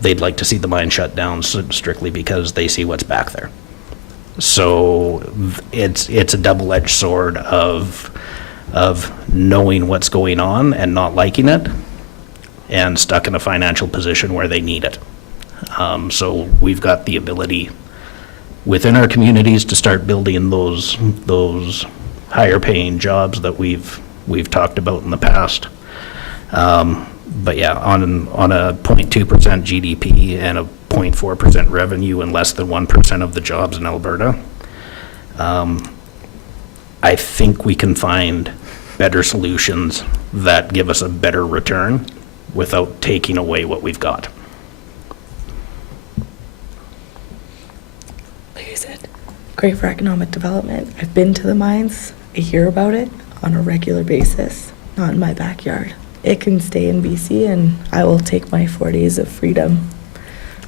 they'd like to see the mine shut down strictly because they see what's back there. So it's a double-edged sword of knowing what's going on and not liking it, and stuck in a financial position where they need it. So we've got the ability within our communities to start building those higher paying jobs that we've talked about in the past. But yeah, on a 0.2% GDP and a 0.4% revenue and less than 1% of the jobs in Alberta, I think we can find better solutions that give us a better return without taking away what we've got. Like I said, great for economic development. I've been to the mines. I hear about it on a regular basis, not in my backyard. It can stay in BC, and I will take my 4 days of freedom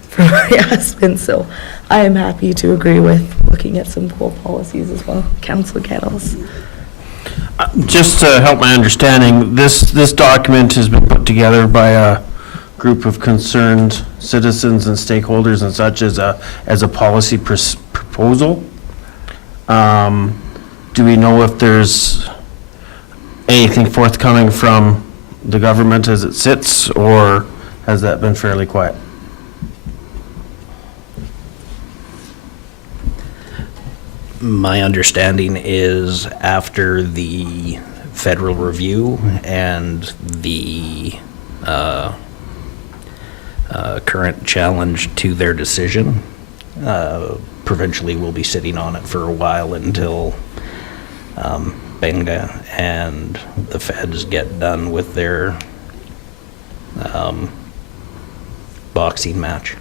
from my husband. So I am happy to agree with looking at some coal policies as well. Councillor Kettles. Just to help my understanding, this document has been put together by a group of concerned citizens and stakeholders and such as a policy proposal. Do we know if there's anything forthcoming from the government as it sits, or has that been fairly quiet? My understanding is after the federal review and the current challenge to their decision, provincially we'll be sitting on it for a while until Benga and the feds get done with their boxing match.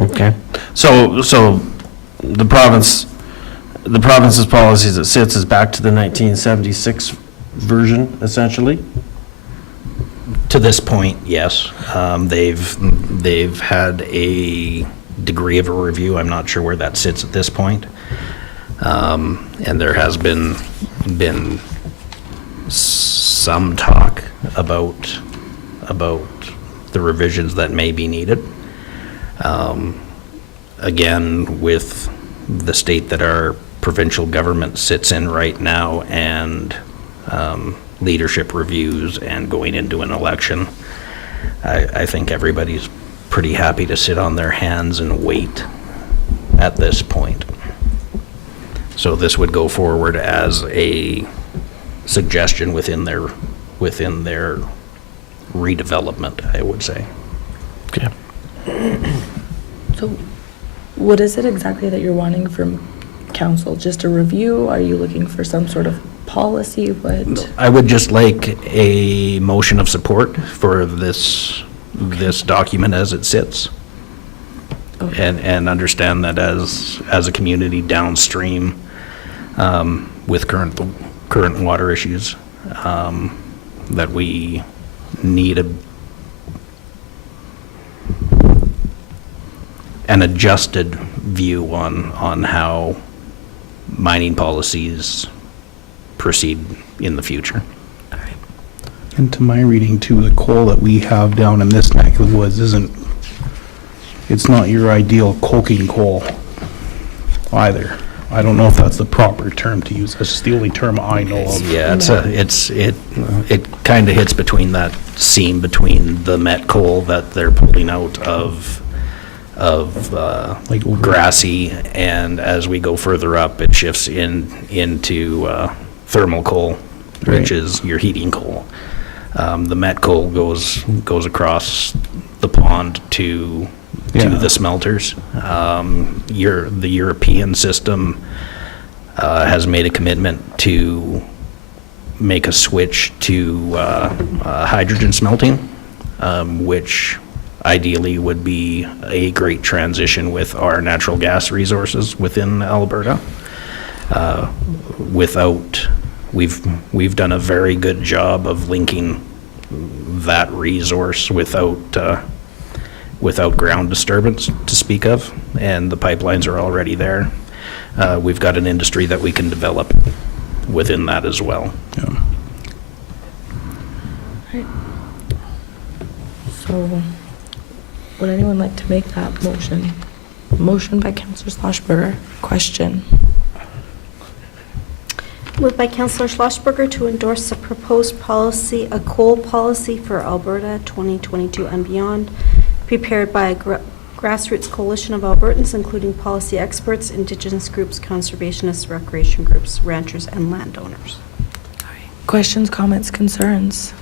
Okay, so the province's policy as it sits is back to the 1976 version, essentially? To this point, yes. They've had a degree of a review. I'm not sure where that sits at this point. And there has been some talk about the revisions that may be needed. Again, with the state that our provincial government sits in right now, and leadership reviews and going into an election, I think everybody's pretty happy to sit on their hands and wait at this point. So this would go forward as a suggestion within their redevelopment, I would say. Okay. So what is it exactly that you're wanting from council? Just a review? Are you looking for some sort of policy? What? I would just like a motion of support for this document as it sits. Okay. And understand that as a community downstream, with current water issues, that we need an adjusted view on how mining policies proceed in the future. And to my reading too, the coal that we have down in this neck of the woods it's not your ideal coking coal either. I don't know if that's the proper term to use. That's just the only term I know of. Yeah, it kind of hits between that seam between the met coal that they're pulling out of Like over- grassy, and as we go further up, it shifts into thermal coal, Right. which is your heating coal. The met coal goes across the pond to Yeah. the smelters. The European system has made a commitment to make a switch to hydrogen smelting, which ideally would be a great transition with our natural gas resources within Alberta. We've done a very good job of linking that resource without ground disturbance to speak of, and the pipelines are already there. We've got an industry that we can develop within that as well. Yeah. So, would anyone like to make that motion? Motion by Councillor Schlossberger, question. Moved by Councillor Schlossberger to endorse a proposed policy, a coal policy for Alberta 2022 and beyond, prepared by a grassroots coalition of Albertans, including policy experts, Indigenous groups, conservationists, recreation groups, ranchers, and landowners. Questions, comments, concerns?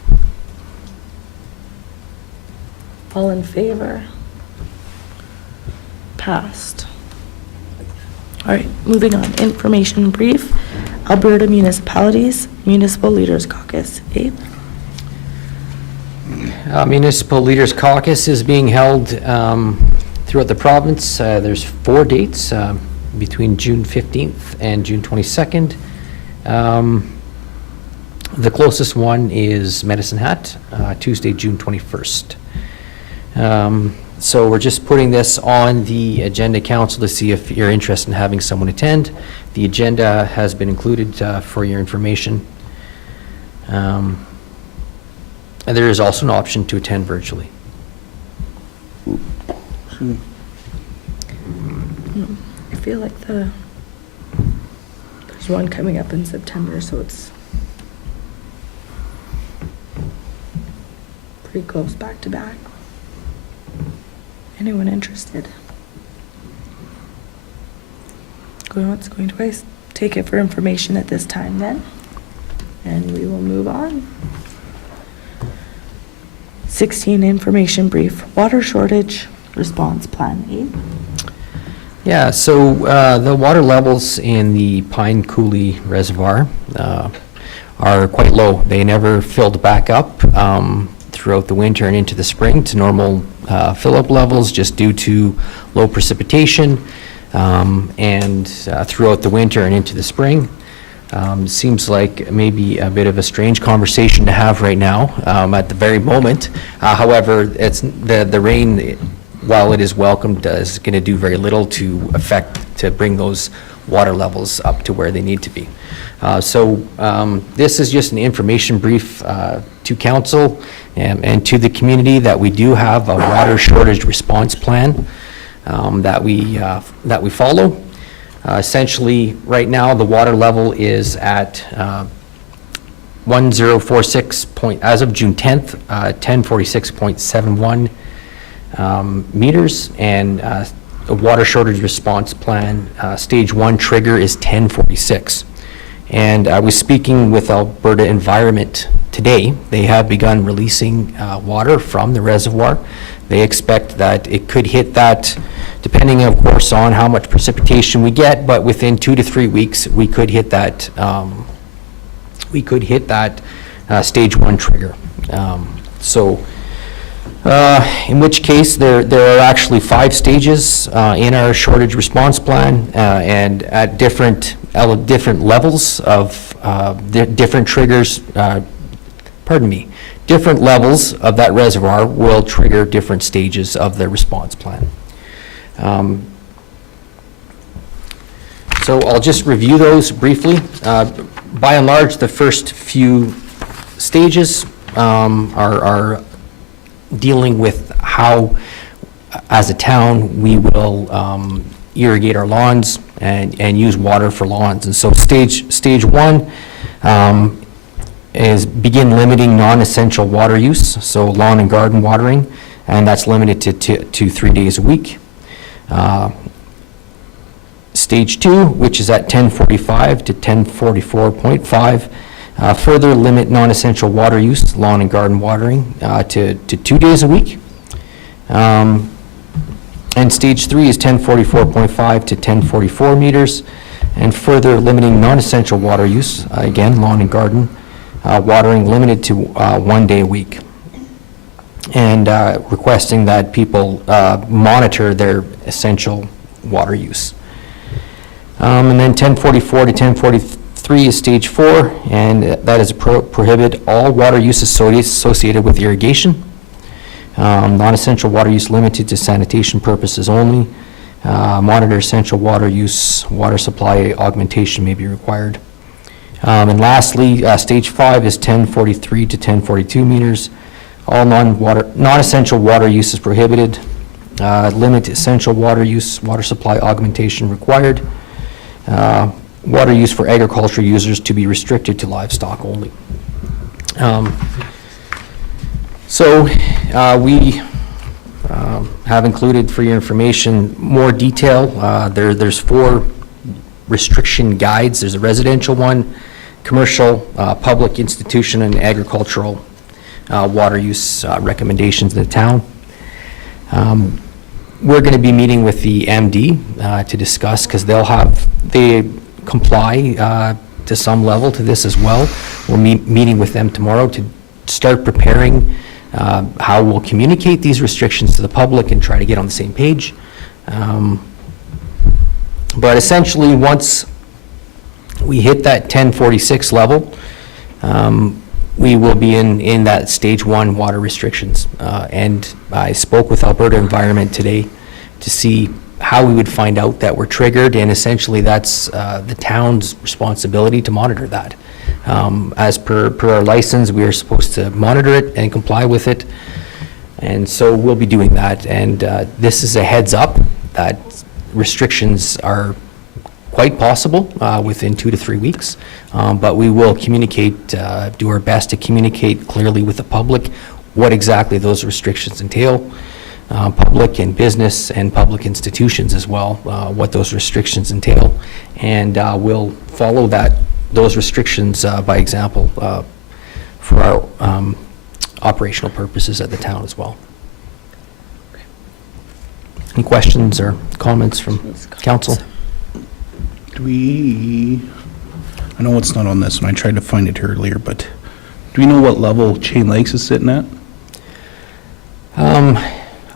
All in favor? Passed. All right, moving on. Information brief. Alberta Municipalities, Municipal Leaders Caucus. Abe? Municipal Leaders Caucus is being held throughout the province. There's 4 dates between June 15th and June 22nd. The closest one is Medicine Hat, Tuesday, June 21st. So we're just putting this on the agenda, council, to see if you're interested in having someone attend. The agenda has been included for your information. And there is also an option to attend virtually. I feel like there's one coming up in September, so it's pretty close back to back. Anyone interested? Going once, going twice. Take it for information at this time then, and we will move on. 16, information brief, water shortage response plan. Abe? Yeah, so the water levels in the Pine Coulee Reservoir are quite low. They never filled back up throughout the winter and into the spring to normal fill-up levels, just due to low precipitation, and throughout the winter and into the spring. Seems like maybe a bit of a strange conversation to have right now at the very moment. However, it's the rain, while it is welcomed, is going to do very little to bring those water levels up to where they need to be. So this is just an information brief to council and to the community that we do have a water shortage response plan that we follow. Essentially, right now, the water level is at 1046 as of June 10th, 1046.71 meters, and a water shortage response plan, stage 1 trigger is 1046. And I was speaking with Alberta Environment today. They have begun releasing water from the reservoir. They expect that it could hit that, depending, of course, on how much precipitation we get, but within 2 to 3 weeks, we could hit that. Stage 1 trigger. In which case, there are actually 5 stages in our shortage response plan, and at different levels of different triggers. Different levels of that reservoir will trigger different stages of the response plan. So I'll just review those briefly. By and large, the first few stages are dealing with how, as a town, we will irrigate our lawns and use water for lawns. And so stage one is begin limiting non-essential water use, so lawn and garden watering, and that's limited to 3 days a week. Stage two, which is at 10:45 to 10:44.5, further limit non-essential water use, lawn and garden watering, to 2 days a week. And stage three is 10:44.5 to 10:44 meters, and further limiting non-essential water use, again, lawn and garden watering limited to 1 day a week. And requesting that people monitor their essential water use. And then 10:44 to 10:43 is stage four, and that is prohibit all water use associated with irrigation. Non-essential water use limited to sanitation purposes only. Monitor essential water use, water supply augmentation may be required. And lastly, stage five is 10:43 to 10:42 meters. All non-essential water use is prohibited. Limit essential water use, water supply augmentation required. Water use for agricultural users to be restricted to livestock only. So we have included for your information more detail. There's 4 restriction guides. There's a residential one, commercial, public, institution, and agricultural water use recommendations in the town. We're going to be meeting with the MD to discuss, because they comply to some level to this as well. We're meeting with them tomorrow to start preparing how we'll communicate these restrictions to the public and try to get on the same page. But essentially, once we hit that 1046 level, we will be in that stage one water restrictions. And I spoke with Alberta Environment today to see how we would find out that we're triggered, and essentially that's the town's responsibility to monitor that. As per our license, we are supposed to monitor it and comply with it, and so we'll be doing that. And this is a heads up that restrictions are quite possible within 2 to 3 weeks, but we will communicate, do our best to communicate clearly with the public what exactly those restrictions entail, public and business and public institutions as well, what those restrictions entail, and we'll follow those restrictions by example for our operational purposes at the town as well. Any questions or comments from council? I know it's not on this one, I tried to find it earlier, but do we know what level Chain Lakes is sitting at?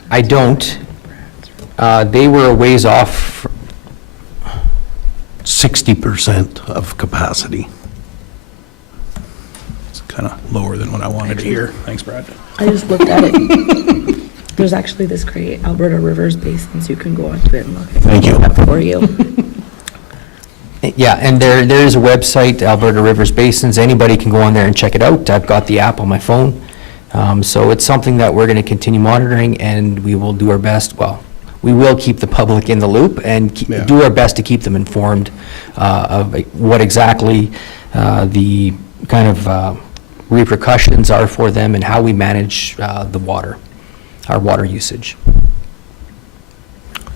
I don't. They were a ways off. 60% of capacity. It's kind of lower than what I wanted to hear. Thanks, Brad. I just looked at it. There's actually this great Alberta Rivers Basins. You can go onto it and look at it. Thank you. For you. Yeah, and there is a website, Alberta Rivers Basins. Anybody can go on there and check it out. I've got the app on my phone. So it's something that we're going to continue monitoring, and we will do our best. Well, we will keep the public in the loop and do our best to keep them informed of what exactly the kind of repercussions are for them and how we manage the water, our water usage.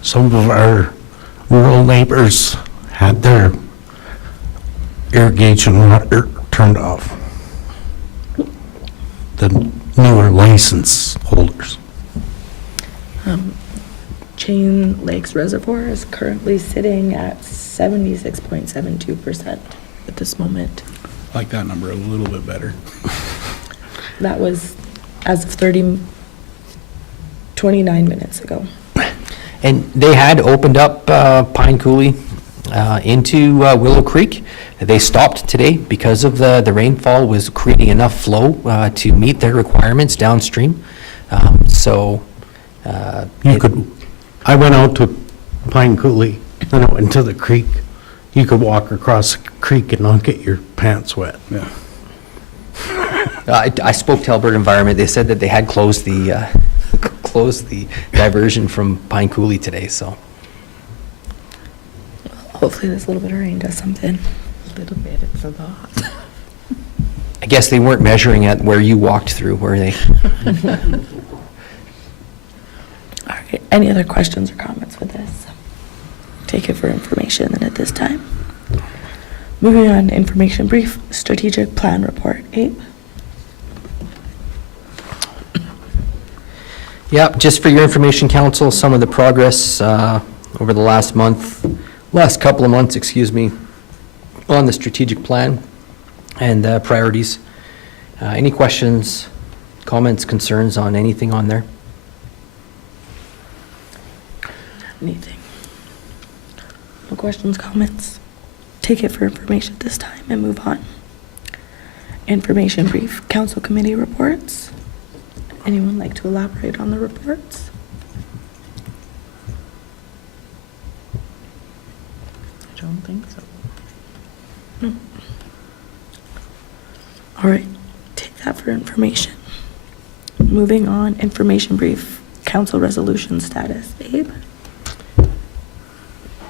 Some of our rural neighbors had their irrigation water turned off. The newer license holders. Chain Lakes Reservoir is currently sitting at 76.72% at this moment. I like that number a little bit better. That was as of 29 minutes ago. And they had opened up Pine Coulee into Willow Creek. They stopped today because of the rainfall was creating enough flow to meet their requirements downstream. I went out to Pine Coulee, then I went to the creek, You could walk across a creek and not get your pants wet. Yeah. I spoke to Alberta Environment. They said that they had closed the, closed the diversion from Pine Coulee today, so. Hopefully this little bit of rain does something. A little bit, it's a lot. I guess they weren't measuring at where you walked through, were they? All right, any other questions or comments with this? Take it for information then at this time. Moving on, information brief, strategic plan report. Abe? Yep, just for your information, council, some of the progress over the last couple of months, excuse me, on the strategic plan and priorities. Any questions, comments, concerns on anything on there? Anything? No questions, comments? Take it for information this time and move on. Information brief, council committee reports. Anyone like to elaborate on the reports? I don't think so. No. All right, take that for information. Moving on, information brief, council resolution status. Abe?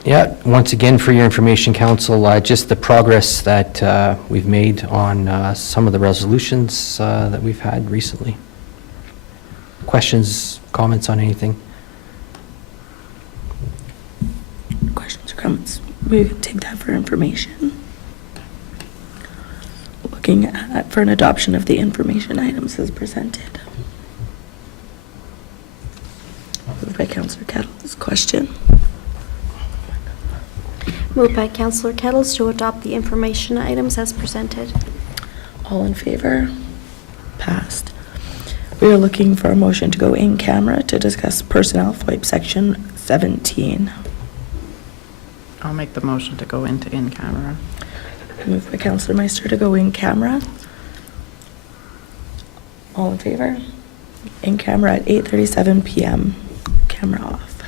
Yeah, once again, for your information, council, just the progress that we've made on some of the resolutions that we've had recently. Questions, comments on anything? Questions or comments? We can take that for information. Looking at for an adoption of the information items as presented. Moved by Councillor Kettles. Question? Moved by Councillor Kettles to adopt the information items as presented. All in favor? Passed. We are looking for a motion to go in camera to discuss personnel FOIP section 17. I'll make the motion to go into in-camera. Moved by Councillor Meister to go in camera. All in favor? In camera at 8:37 p.m. Camera off.